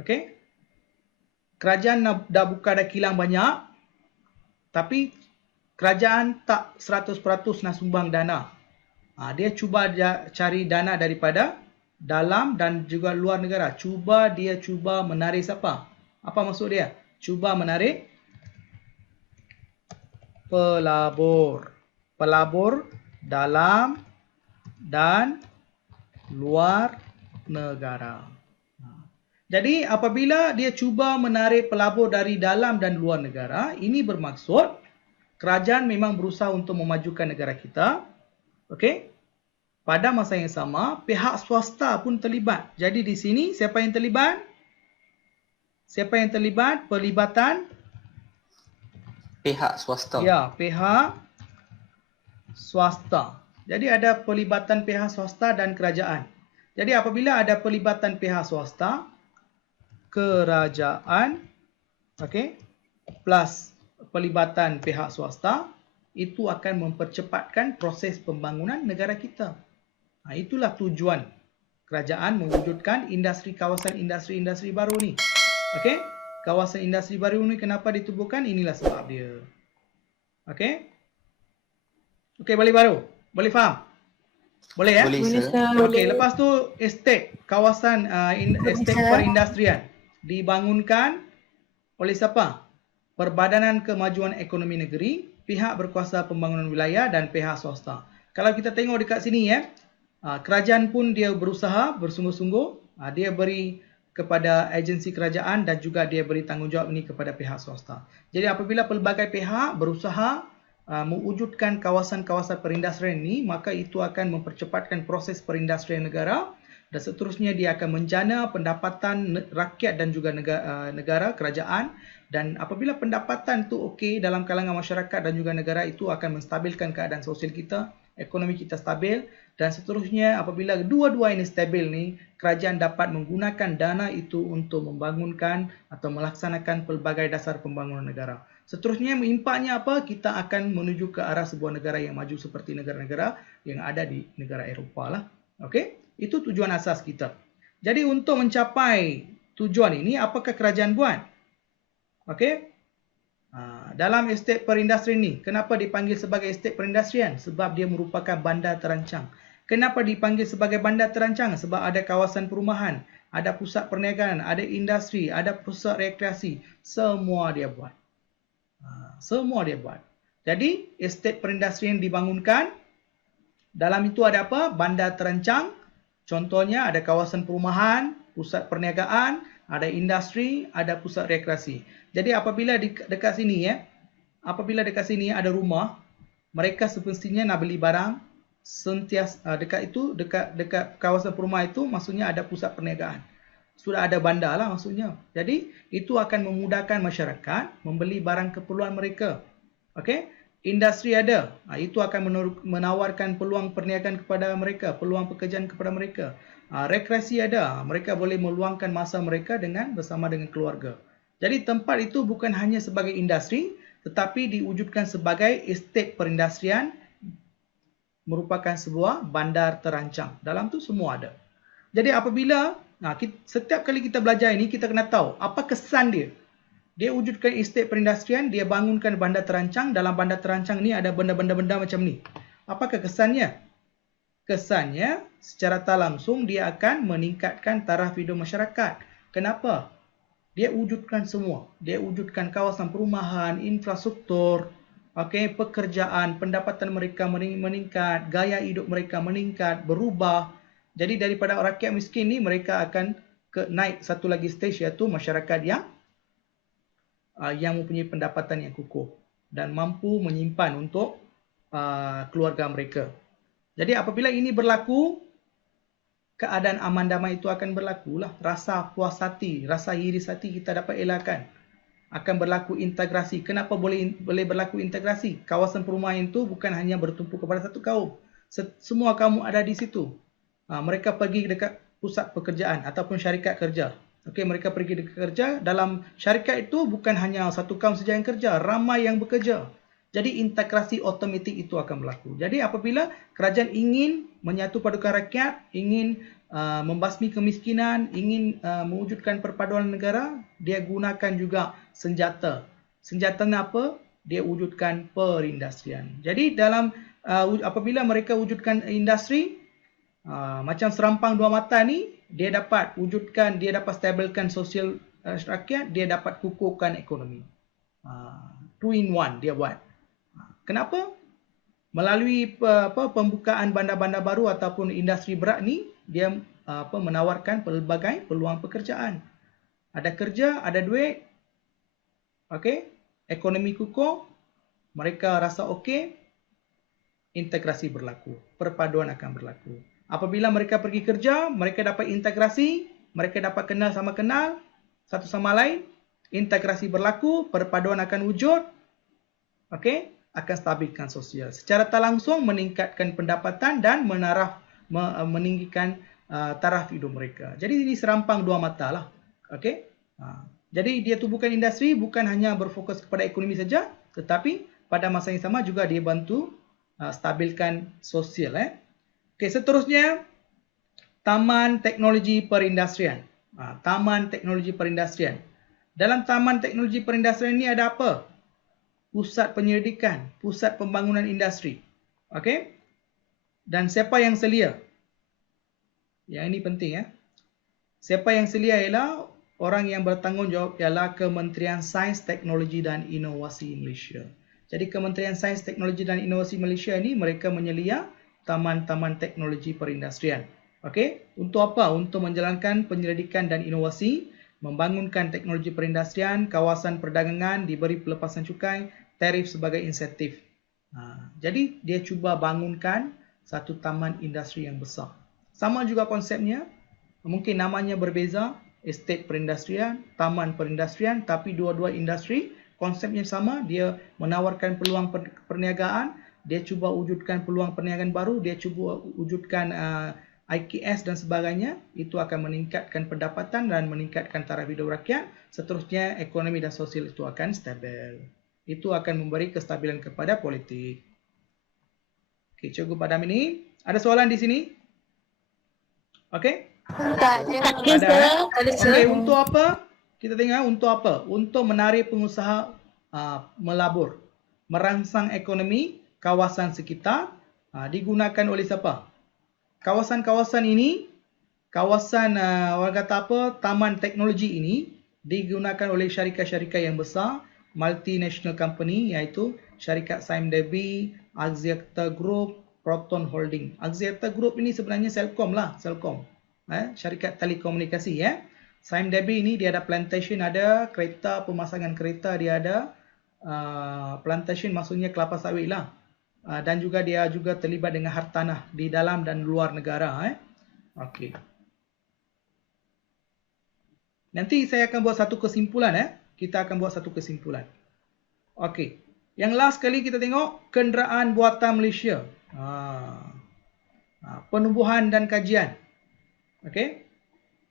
Okey. Kerajaan dah buka dah kilang banyak, tapi kerajaan tak 100% nak sumbang dana. Dia cuba cari dana daripada dalam dan juga luar negara. Dia cuba menarik siapa? Apa maksud dia? Cuba menarik pelabur. Pelabur dalam dan luar negara. Jadi apabila dia cuba menarik pelabur dari dalam dan luar negara, ini bermaksud kerajaan memang berusaha untuk memajukan negara kita. Okey? Pada masa yang sama, pihak swasta pun terlibat. Jadi di sini siapa yang terlibat? Siapa yang terlibat? Pelibatan Pihak swasta. Ya, pihak swasta. Jadi ada pelibatan pihak swasta dan kerajaan. Jadi apabila ada pelibatan pihak swasta, kerajaan, okey, plus pelibatan pihak swasta, itu akan mempercepatkan proses pembangunan negara kita. Itulah tujuan kerajaan mewujudkan kawasan industri baru ni. Okey, kawasan industri baru ni kenapa ditubuhkan? Inilah sebab dia. Okey? Okey, balik baru. Boleh faham? Boleh ya? Boleh, sir. Okey, lepas tu estate, kawasan estate perindustrian dibangunkan oleh siapa? Perbadanan Kemajuan Ekonomi Negeri, pihak berkuasa pembangunan wilayah dan pihak swasta. Kalau kita tengok dekat sini ya, kerajaan pun dia berusaha bersungguh-sungguh, dia beri kepada agensi kerajaan dan juga dia beri tanggungjawab ini kepada pihak swasta. Jadi apabila pelbagai pihak berusaha mewujudkan kawasan-kawasan perindustrian ini, maka itu akan mempercepatkan proses perindustrian negara dan seterusnya dia akan menjana pendapatan rakyat dan juga negara kerajaan, dan apabila pendapatan itu okey dalam kalangan masyarakat dan juga negara, itu akan menstabilkan keadaan sosial kita, ekonomi kita stabil, dan seterusnya apabila dua-dua ini stabil ni, kerajaan dapat menggunakan dana itu untuk membangunkan atau melaksanakan pelbagai dasar pembangunan negara. Seterusnya impaknya apa? Kita akan menuju ke arah sebuah negara yang maju seperti negara-negara yang ada di negara Eropah lah. Okey? Itu tujuan asas kita. Jadi untuk mencapai tujuan ini, apakah kerajaan buat? Okey? Dalam estet perindustrian ni, kenapa dipanggil sebagai estet perindustrian? Sebab dia merupakan bandar terancang. Kenapa dipanggil sebagai bandar terancang? Sebab ada kawasan perumahan, ada pusat perniagaan, ada industri, ada pusat rekreasi. Semua dia buat. Semua dia buat. Jadi, estet perindustrian dibangunkan. Dalam itu ada apa? Bandar terancang. Contohnya ada kawasan perumahan, pusat perniagaan, ada industri, ada pusat rekreasi. Jadi apabila dekat sini apabila dekat sini ada rumah, mereka semestinya nak beli barang sentiasa dekat kawasan perumahan itu, maksudnya ada pusat perniagaan. Sudah ada bandar lah maksudnya. Jadi itu akan memudahkan masyarakat membeli barang keperluan mereka. Okey? Industri ada. Itu akan menawarkan peluang perniagaan kepada mereka, peluang pekerjaan kepada mereka. Rekreasi ada. Mereka boleh meluangkan masa mereka bersama dengan keluarga. Jadi tempat itu bukan hanya sebagai industri, tetapi diwujudkan sebagai estet perindustrian, merupakan sebuah bandar terancang. Dalam tu semua ada. Jadi apabila setiap kali kita belajar ini, kita kena tahu apa kesan dia. Dia wujudkan estet perindustrian, dia bangunkan bandar terancang. Dalam bandar terancang ni ada benda-benda macam ni. Apakah kesannya? Kesannya secara tak langsung dia akan meningkatkan taraf hidup masyarakat. Kenapa? Dia wujudkan semua. Dia wujudkan kawasan perumahan, infrastruktur, pekerjaan, pendapatan mereka meningkat, gaya hidup mereka meningkat, berubah. Jadi daripada rakyat miskin ni, mereka akan naik satu lagi stage, iaitu masyarakat yang mempunyai pendapatan yang kukuh dan mampu menyimpan untuk keluarga mereka. Jadi apabila ini berlaku, keadaan aman damai itu akan berlakulah. Rasa puas hati, rasa iris hati kita dapat elakkan. Akan berlaku integrasi. Kenapa boleh berlaku integrasi? Kawasan perumahan itu bukan hanya bertumpu kepada satu kaum. Semua kaum ada di situ. Mereka pergi dekat pusat pekerjaan ataupun syarikat kerja. Mereka pergi dekat kerja. Dalam syarikat itu bukan hanya satu kaum saja yang kerja, ramai yang bekerja. Jadi integrasi automatik itu akan berlaku. Jadi apabila kerajaan ingin menyatu padukan rakyat, ingin membasmi kemiskinan, ingin mewujudkan perpaduan negara, dia gunakan juga senjata. Senjatanya apa? Dia wujudkan perindustrian. Jadi dalam apabila mereka wujudkan industri, macam serampang dua mata ni, dia dapat wujudkan, dia dapat stabilkan sosial rakyat, dia dapat kukuhkan ekonomi. 2 in 1 dia buat. Kenapa? Melalui pembukaan bandar-bandar baru ataupun industri berat ni, dia menawarkan pelbagai peluang pekerjaan. Ada kerja, ada duit. Ekonomi kukuh, mereka rasa okey, integrasi berlaku, perpaduan akan berlaku. Apabila mereka pergi kerja, mereka dapat integrasi, mereka dapat kenal sama kenal satu sama lain, integrasi berlaku, perpaduan akan wujud. Akan stabilkan sosial. Secara tak langsung meningkatkan pendapatan dan meninggikan taraf hidup mereka. Jadi ini serampang dua mata lah. Jadi dia tubuhkan industri bukan hanya berfokus kepada ekonomi saja, tetapi pada masa yang sama juga dia bantu stabilkan sosial. Seterusnya, Taman Teknologi Perindustrian. Taman Teknologi Perindustrian. Dalam Taman Teknologi Perindustrian ini ada apa? Pusat penyelidikan, pusat pembangunan industri. Dan siapa yang selia? Yang ini penting Siapa yang selia ialah orang yang bertanggungjawab ialah Kementerian Sains, Teknologi dan Inovasi Malaysia. Jadi Kementerian Sains, Teknologi dan Inovasi Malaysia ini mereka menyelia taman-taman teknologi perindustrian. Untuk apa? Untuk menjalankan penyelidikan dan inovasi, membangunkan teknologi perindustrian, kawasan perdagangan diberi pelepasan cukai, tarif sebagai insentif. Jadi dia cuba bangunkan satu taman industri yang besar. Sama juga konsepnya, mungkin namanya berbeza, estate perindustrian, taman perindustrian, tapi dua-dua industri, konsepnya sama, dia menawarkan peluang perniagaan, dia cuba wujudkan peluang perniagaan baru, dia cuba wujudkan IKS dan sebagainya, itu akan meningkatkan pendapatan dan meningkatkan taraf hidup rakyat. Seterusnya, ekonomi dan sosial itu akan stabil. Itu akan memberi kestabilan kepada politik. Okey, Cikgu Padam ini, ada soalan di sini? Okey? Tak ada. Ada Okey, untuk apa? Kita tengok untuk apa? Untuk menarik pengusaha melabur, merangsang ekonomi kawasan sekitar, digunakan oleh siapa? Kawasan-kawasan ini, kawasan orang kata apa, taman teknologi ini digunakan oleh syarikat-syarikat yang besar, multinational company, iaitu syarikat Sime Darby, Axiata Group, Proton Holding. Axiata Group ini sebenarnya Celcom lah, Celcom. Syarikat telekomunikasi ya. Sime Darby ini dia ada plantation, ada kereta, pemasangan kereta dia ada. Plantation maksudnya kelapa sawit lah. Dan juga dia juga terlibat dengan hartanah di dalam dan luar negara. Okey. Nanti saya akan buat satu kesimpulan. Kita akan buat satu kesimpulan. Okey. Yang last kali kita tengok kenderaan buatan Malaysia. Penubuhan dan kajian. Okey.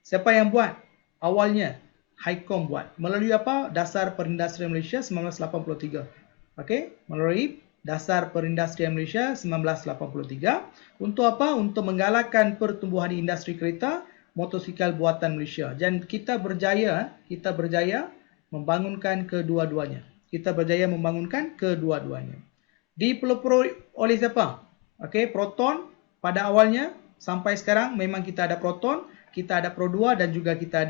Siapa yang buat? Awalnya HICOM buat. Melalui apa? Dasar Perindustrian Malaysia 1983. Okey. Melalui Dasar Perindustrian Malaysia 1983. Untuk apa? Untuk menggalakkan pertumbuhan industri kereta motosikal buatan Malaysia. Dan kita berjaya membangunkan kedua-duanya. Dipelopori oleh siapa? Okey, Proton pada awalnya sampai sekarang memang kita ada Proton, kita ada Pro 2 dan juga kita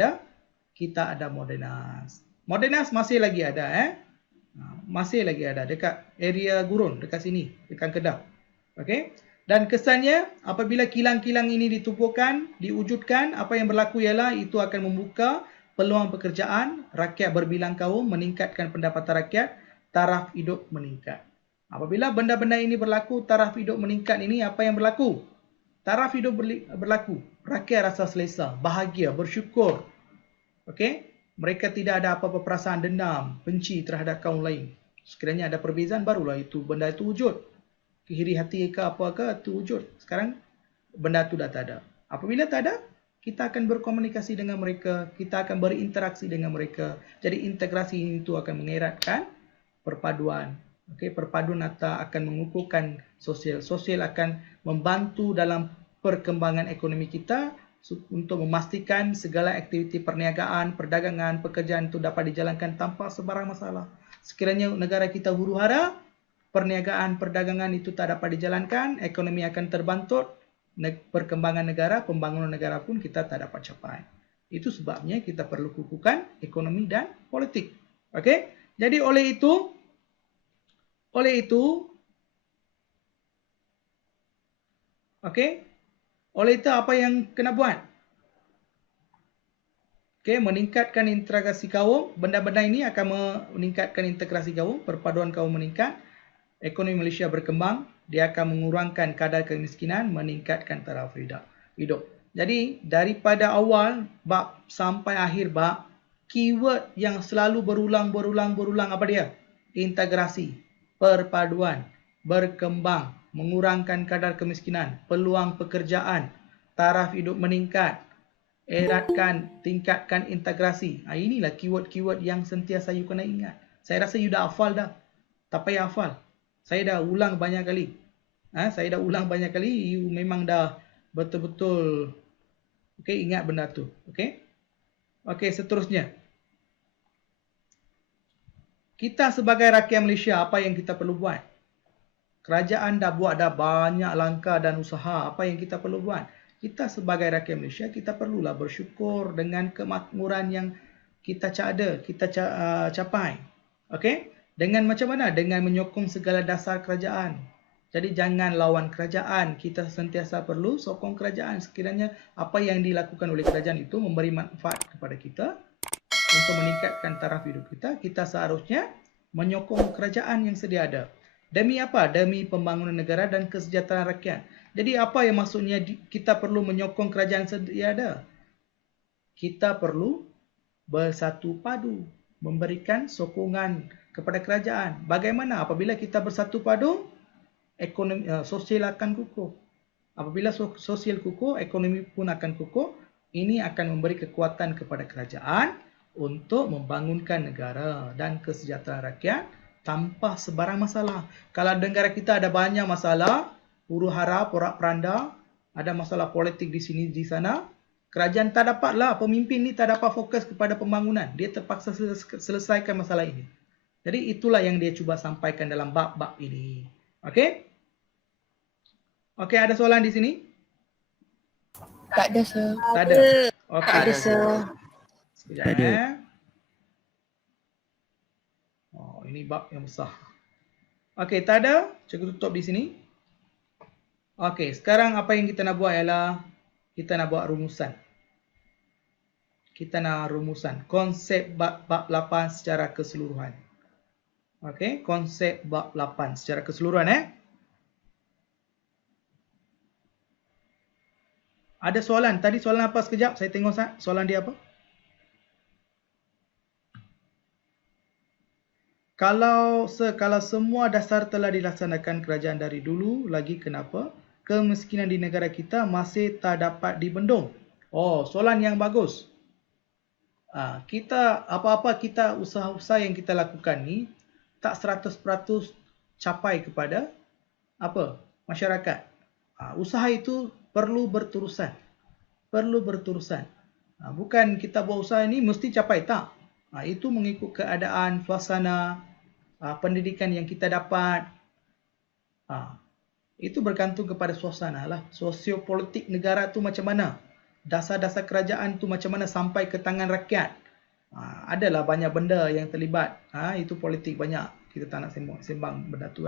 ada Modernas. Modernas masih lagi ada masih lagi ada dekat area Gurun, dekat sini, dekat Kedah. Okey. Dan kesannya apabila kilang-kilang ini ditumpukan, diwujudkan, apa yang berlaku ialah itu akan membuka peluang pekerjaan, rakyat berbilang kaum, meningkatkan pendapatan rakyat, taraf hidup meningkat. Apabila benda-benda ini berlaku, taraf hidup meningkat ini, apa yang berlaku? Taraf hidup berlaku. Rakyat rasa selesa, bahagia, bersyukur. Okey? Mereka tidak ada apa-apa perasaan dendam, benci terhadap kaum lain. Sekiranya ada perbezaan, barulah itu benda itu wujud. Iri hati ke apa ke, itu wujud. Sekarang, benda itu dah tak ada. Apabila tak ada, kita akan berkomunikasi dengan mereka, kita akan berinteraksi dengan mereka. Jadi integrasi itu akan mengeratkan perpaduan. Okey, perpaduan akan mengukuhkan sosial. Sosial akan membantu dalam perkembangan ekonomi kita untuk memastikan segala aktiviti perniagaan, perdagangan, pekerjaan itu dapat dijalankan tanpa sebarang masalah. Sekiranya negara kita huru-hara, perniagaan, perdagangan itu tak dapat dijalankan, ekonomi akan terbantut, perkembangan negara, pembangunan negara pun kita tak dapat capai. Itu sebabnya kita perlu kukuhkan ekonomi dan politik. Okey? Jadi oleh itu apa yang kena buat? Okey, meningkatkan integrasi kaum. Benda-benda ini akan meningkatkan integrasi kaum, perpaduan kaum meningkat, ekonomi Malaysia berkembang, dia akan mengurangkan kadar kemiskinan, meningkatkan taraf hidup. Jadi, daripada awal bab sampai akhir bab, keyword yang selalu berulang apa dia? Integrasi, perpaduan, berkembang, mengurangkan kadar kemiskinan, peluang pekerjaan, taraf hidup meningkat, eratkan, tingkatkan integrasi. Inilah keyword-keyword yang sentiasa you kena ingat. Saya rasa you dah hafal dah. Tak payah hafal. Saya dah ulang banyak kali. You memang dah betul-betul ingat benda tu. Okey, seterusnya. Kita sebagai rakyat Malaysia, apa yang kita perlu buat? Kerajaan dah buat dah banyak langkah dan usaha. Apa yang kita perlu buat? Kita sebagai rakyat Malaysia, kita perlulah bersyukur dengan kemakmuran yang kita capai. Okey? Dengan macam mana? Dengan menyokong segala dasar kerajaan. Jadi jangan lawan kerajaan. Kita sentiasa perlu sokong kerajaan. Sekiranya apa yang dilakukan oleh kerajaan itu memberi manfaat kepada kita untuk meningkatkan taraf hidup kita, kita seharusnya menyokong kerajaan yang sedia ada. Demi apa? Demi pembangunan negara dan kesejahteraan rakyat. Jadi apa yang maksudnya kita perlu menyokong kerajaan sedia ada? Kita perlu bersatu padu, memberikan sokongan kepada kerajaan. Bagaimana apabila kita bersatu padu, ekonomi sosial akan kukuh. Apabila sosial kukuh, ekonomi pun akan kukuh. Ini akan memberi kekuatan kepada kerajaan untuk membangunkan negara dan kesejahteraan rakyat tanpa sebarang masalah. Kalau negara kita ada banyak masalah, huru-hara, porak-peranda, ada masalah politik di sini di sana, kerajaan tak dapatlah, pemimpin ni tak dapat fokus kepada pembangunan. Dia terpaksa selesaikan masalah ini. Jadi itulah yang dia cuba sampaikan dalam bab-bab ini. Okey? Okey, ada soalan di sini? Tak ada, sir. Tak ada. Okey. Tak ada, sir. Sekejap eh. Oh, ini bab yang besar. Okey, tak ada. Cikgu tutup di sini. Okey, sekarang apa yang kita nak buat ialah kita nak buat rumusan. Kita nak rumusan konsep bab 8 secara keseluruhan. Okey, konsep bab 8 secara keseluruhan Ada soalan. Tadi soalan apa sekejap? Saya tengok soalan dia apa? Kalau semua dasar telah dilaksanakan kerajaan dari dulu, lagi kenapa kemiskinan di negara kita masih tak dapat dibendung? Oh, soalan yang bagus. Kita apa-apa kita usaha-usaha yang kita lakukan ni tak 100% capai kepada apa? Masyarakat. Usaha itu perlu berterusan. Bukan kita buat usaha ni mesti capai, tak. Itu mengikut keadaan, suasana, pendidikan yang kita dapat. Itu bergantung kepada suasana lah. Sosiopolitik negara tu macam mana? Dasar-dasar kerajaan tu macam mana sampai ke tangan rakyat? Adalah banyak benda yang terlibat. Itu politik banyak. Kita tak nak sembang benda tu.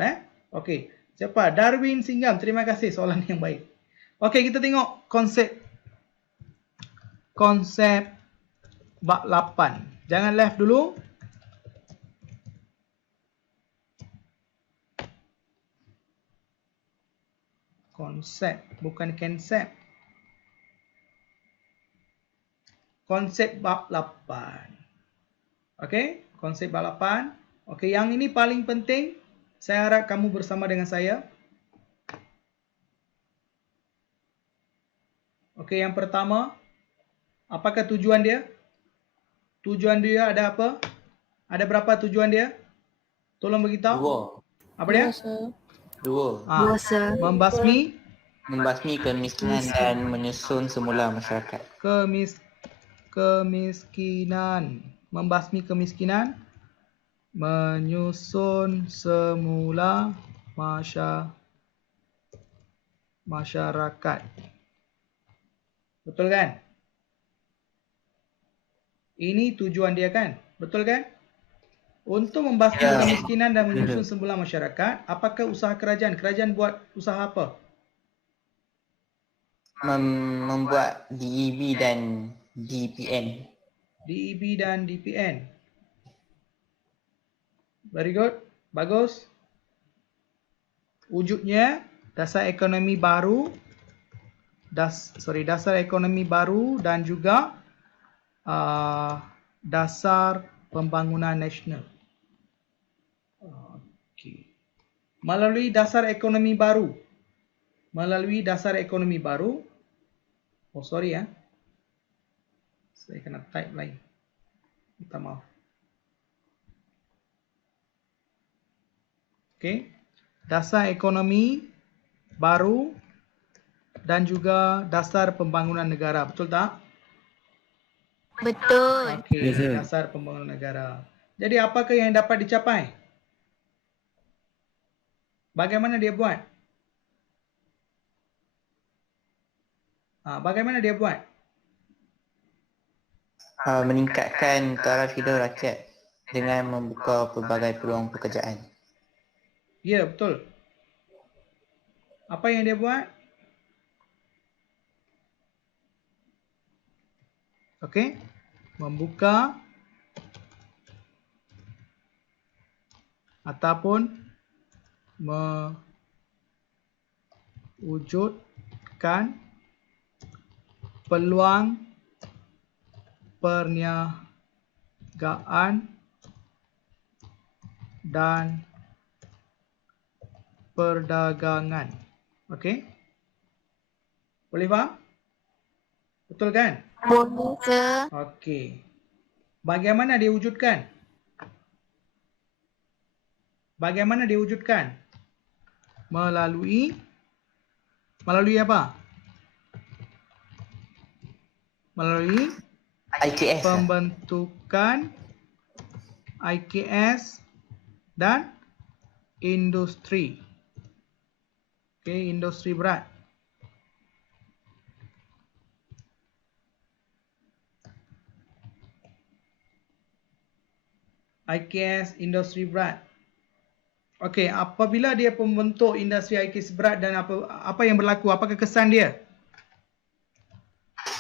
Okey. Siapa? Darwin Singgam. Terima kasih soalan yang baik. Okey, kita tengok konsep bab 8. Jangan left dulu. Konsep, bukan konsep. Konsep bab 8. Okey, konsep bab 8. Okey, yang ini paling penting. Saya harap kamu bersama dengan saya. Okey, yang pertama, apakah tujuan dia? Tujuan dia ada apa? Ada berapa tujuan dia? Tolong beritahu. 2. Apa dia? 2. Dua, sir. Membasmi Kemiskinan dan menyusun semula masyarakat. Kemiskinan. Membasmi kemiskinan. Menyusun semula masyarakat. Betul kan? Ini tujuan dia kan? Betul kan? Untuk membasmi kemiskinan dan menyusun semula masyarakat, apakah usaha kerajaan? Kerajaan buat usaha apa? Membuat DEB dan DPN. DEB dan DPN. Very good. Bagus. Wujudnya dasar ekonomi baru. Dasar ekonomi baru dan juga dasar pembangunan nasional. Okey. Melalui dasar ekonomi baru. Oh, sorry ya. Saya kena type lain. Minta maaf. Okey. Dasar ekonomi baru dan juga dasar pembangunan negara. Betul tak? Betul. Okey, dasar pembangunan negara. Jadi apakah yang dapat dicapai? Bagaimana dia buat? Bagaimana dia buat? Meningkatkan taraf hidup rakyat dengan membuka pelbagai peluang pekerjaan. Ya, betul. Apa yang dia buat? Okey. Membuka ataupun mewujudkan peluang perniagaan dan perdagangan. Okey? Boleh faham? Betul kan? Boleh, sir. Okey. Bagaimana dia wujudkan? Bagaimana dia wujudkan? Melalui apa? Melalui IKS. pembentukan IKS dan industri. Okey, industri berat. IKS industri berat. Okey, apabila dia membentuk industri IKS berat dan apa yang berlaku? Apakah kesan dia?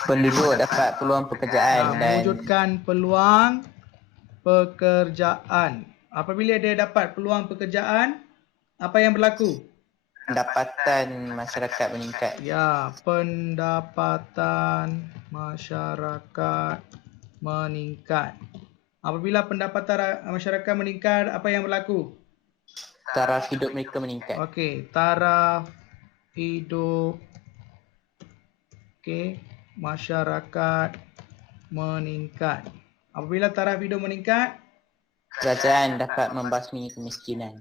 Penduduk dapat peluang pekerjaan dan Mewujudkan peluang pekerjaan. Apabila dia dapat peluang pekerjaan, apa yang berlaku? pendapatan masyarakat meningkat. Ya, pendapatan masyarakat meningkat. Apabila pendapatan masyarakat meningkat, apa yang berlaku? Taraf hidup mereka meningkat. Okey, taraf hidup masyarakat meningkat. Apabila taraf hidup meningkat, Kerajaan dapat membasmi kemiskinan.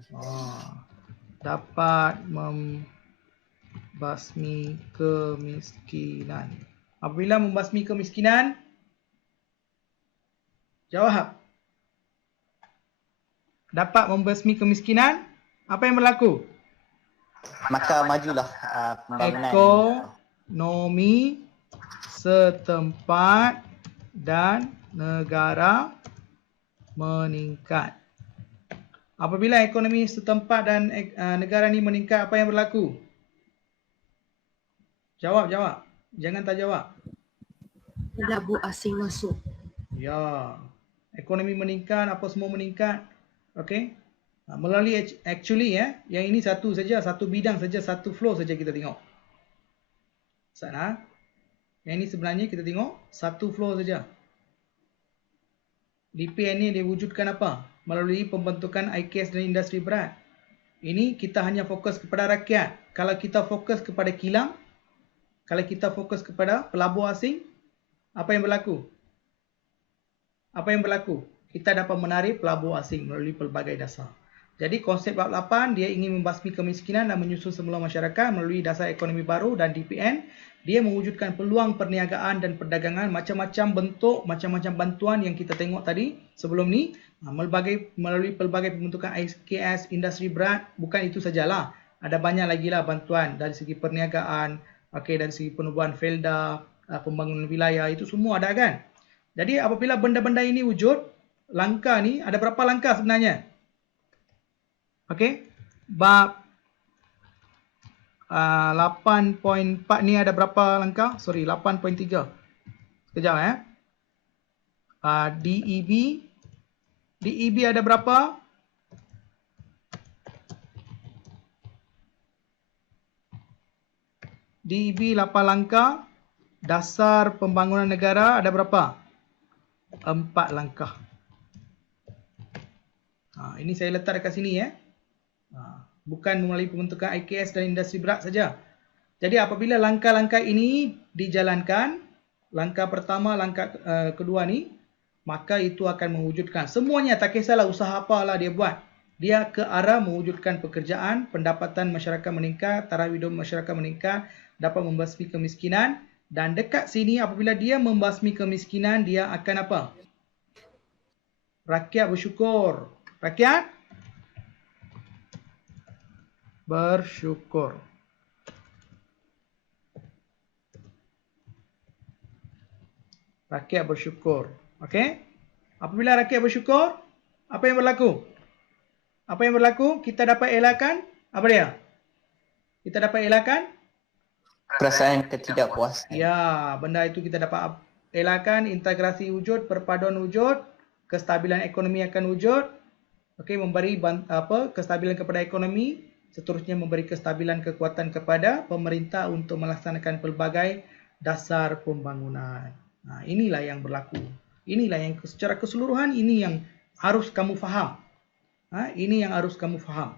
dapat membasmi kemiskinan. Apabila membasmi kemiskinan, jawab. Dapat membasmi kemiskinan, apa yang berlaku? Maka majulah pembangunan. Ekonomi setempat dan negara meningkat. Apabila ekonomi setempat dan negara ni meningkat, apa yang berlaku? Jawab. Jangan tak jawab. Pelabu asing masuk. Ya. Ekonomi meningkat, apa semua meningkat. Okey. Melalui actually yang ini satu bidang saja, satu flow saja kita tengok. Sana. Yang ini sebenarnya kita tengok satu flow saja. DPN ni dia wujudkan apa? Melalui pembentukan IKS dan industri berat. Ini kita hanya fokus kepada rakyat. Kalau kita fokus kepada kilang, kalau kita fokus kepada pelabur asing, apa yang berlaku? Kita dapat menarik pelabur asing melalui pelbagai dasar. Jadi konsep bab 8 dia ingin membasmi kemiskinan dan menyusun semula masyarakat melalui dasar ekonomi baru, dan DPN dia mewujudkan peluang perniagaan dan perdagangan, macam-macam bentuk, macam-macam bantuan yang kita tengok tadi sebelum ni, melalui pelbagai pembentukan IKS, industri berat. Bukan itu sajalah, ada banyak lagi lah bantuan dari segi perniagaan, dari segi penubuhan felda, pembangunan wilayah, itu semua ada kan. Jadi apabila benda-benda ini wujud, langkah ni ada berapa langkah sebenarnya? Okey, bab 8.4 ni ada berapa langkah? 8.3. Sekejap DEB ada berapa? DEB 8 langkah. Dasar pembangunan negara ada berapa? 4 langkah. Ini saya letak dekat sini bukan melalui pembentukan IKS dan industri berat saja. Jadi apabila langkah-langkah ini dijalankan, langkah pertama, langkah kedua ni, maka itu akan mewujudkan semuanya, tak kisahlah usaha apalah dia buat. Dia ke arah mewujudkan pekerjaan, pendapatan masyarakat meningkat, taraf hidup masyarakat meningkat, dapat membasmi kemiskinan. Dan dekat sini apabila dia membasmi kemiskinan, dia akan apa? Rakyat bersyukur. Rakyat bersyukur. Rakyat bersyukur. Okey? Apabila rakyat bersyukur, apa yang berlaku? Kita dapat elakkan apa dia? Kita dapat elakkan Perasaan ketidakpuasan. ya, benda itu kita dapat elakkan. Integrasi wujud, perpaduan wujud, kestabilan ekonomi akan wujud. Okey, memberi kestabilan kepada ekonomi, seterusnya memberi kestabilan kekuatan kepada pemerintah untuk melaksanakan pelbagai dasar pembangunan. Inilah yang berlaku. Inilah yang secara keseluruhan ini yang harus kamu faham. Ini yang harus kamu faham.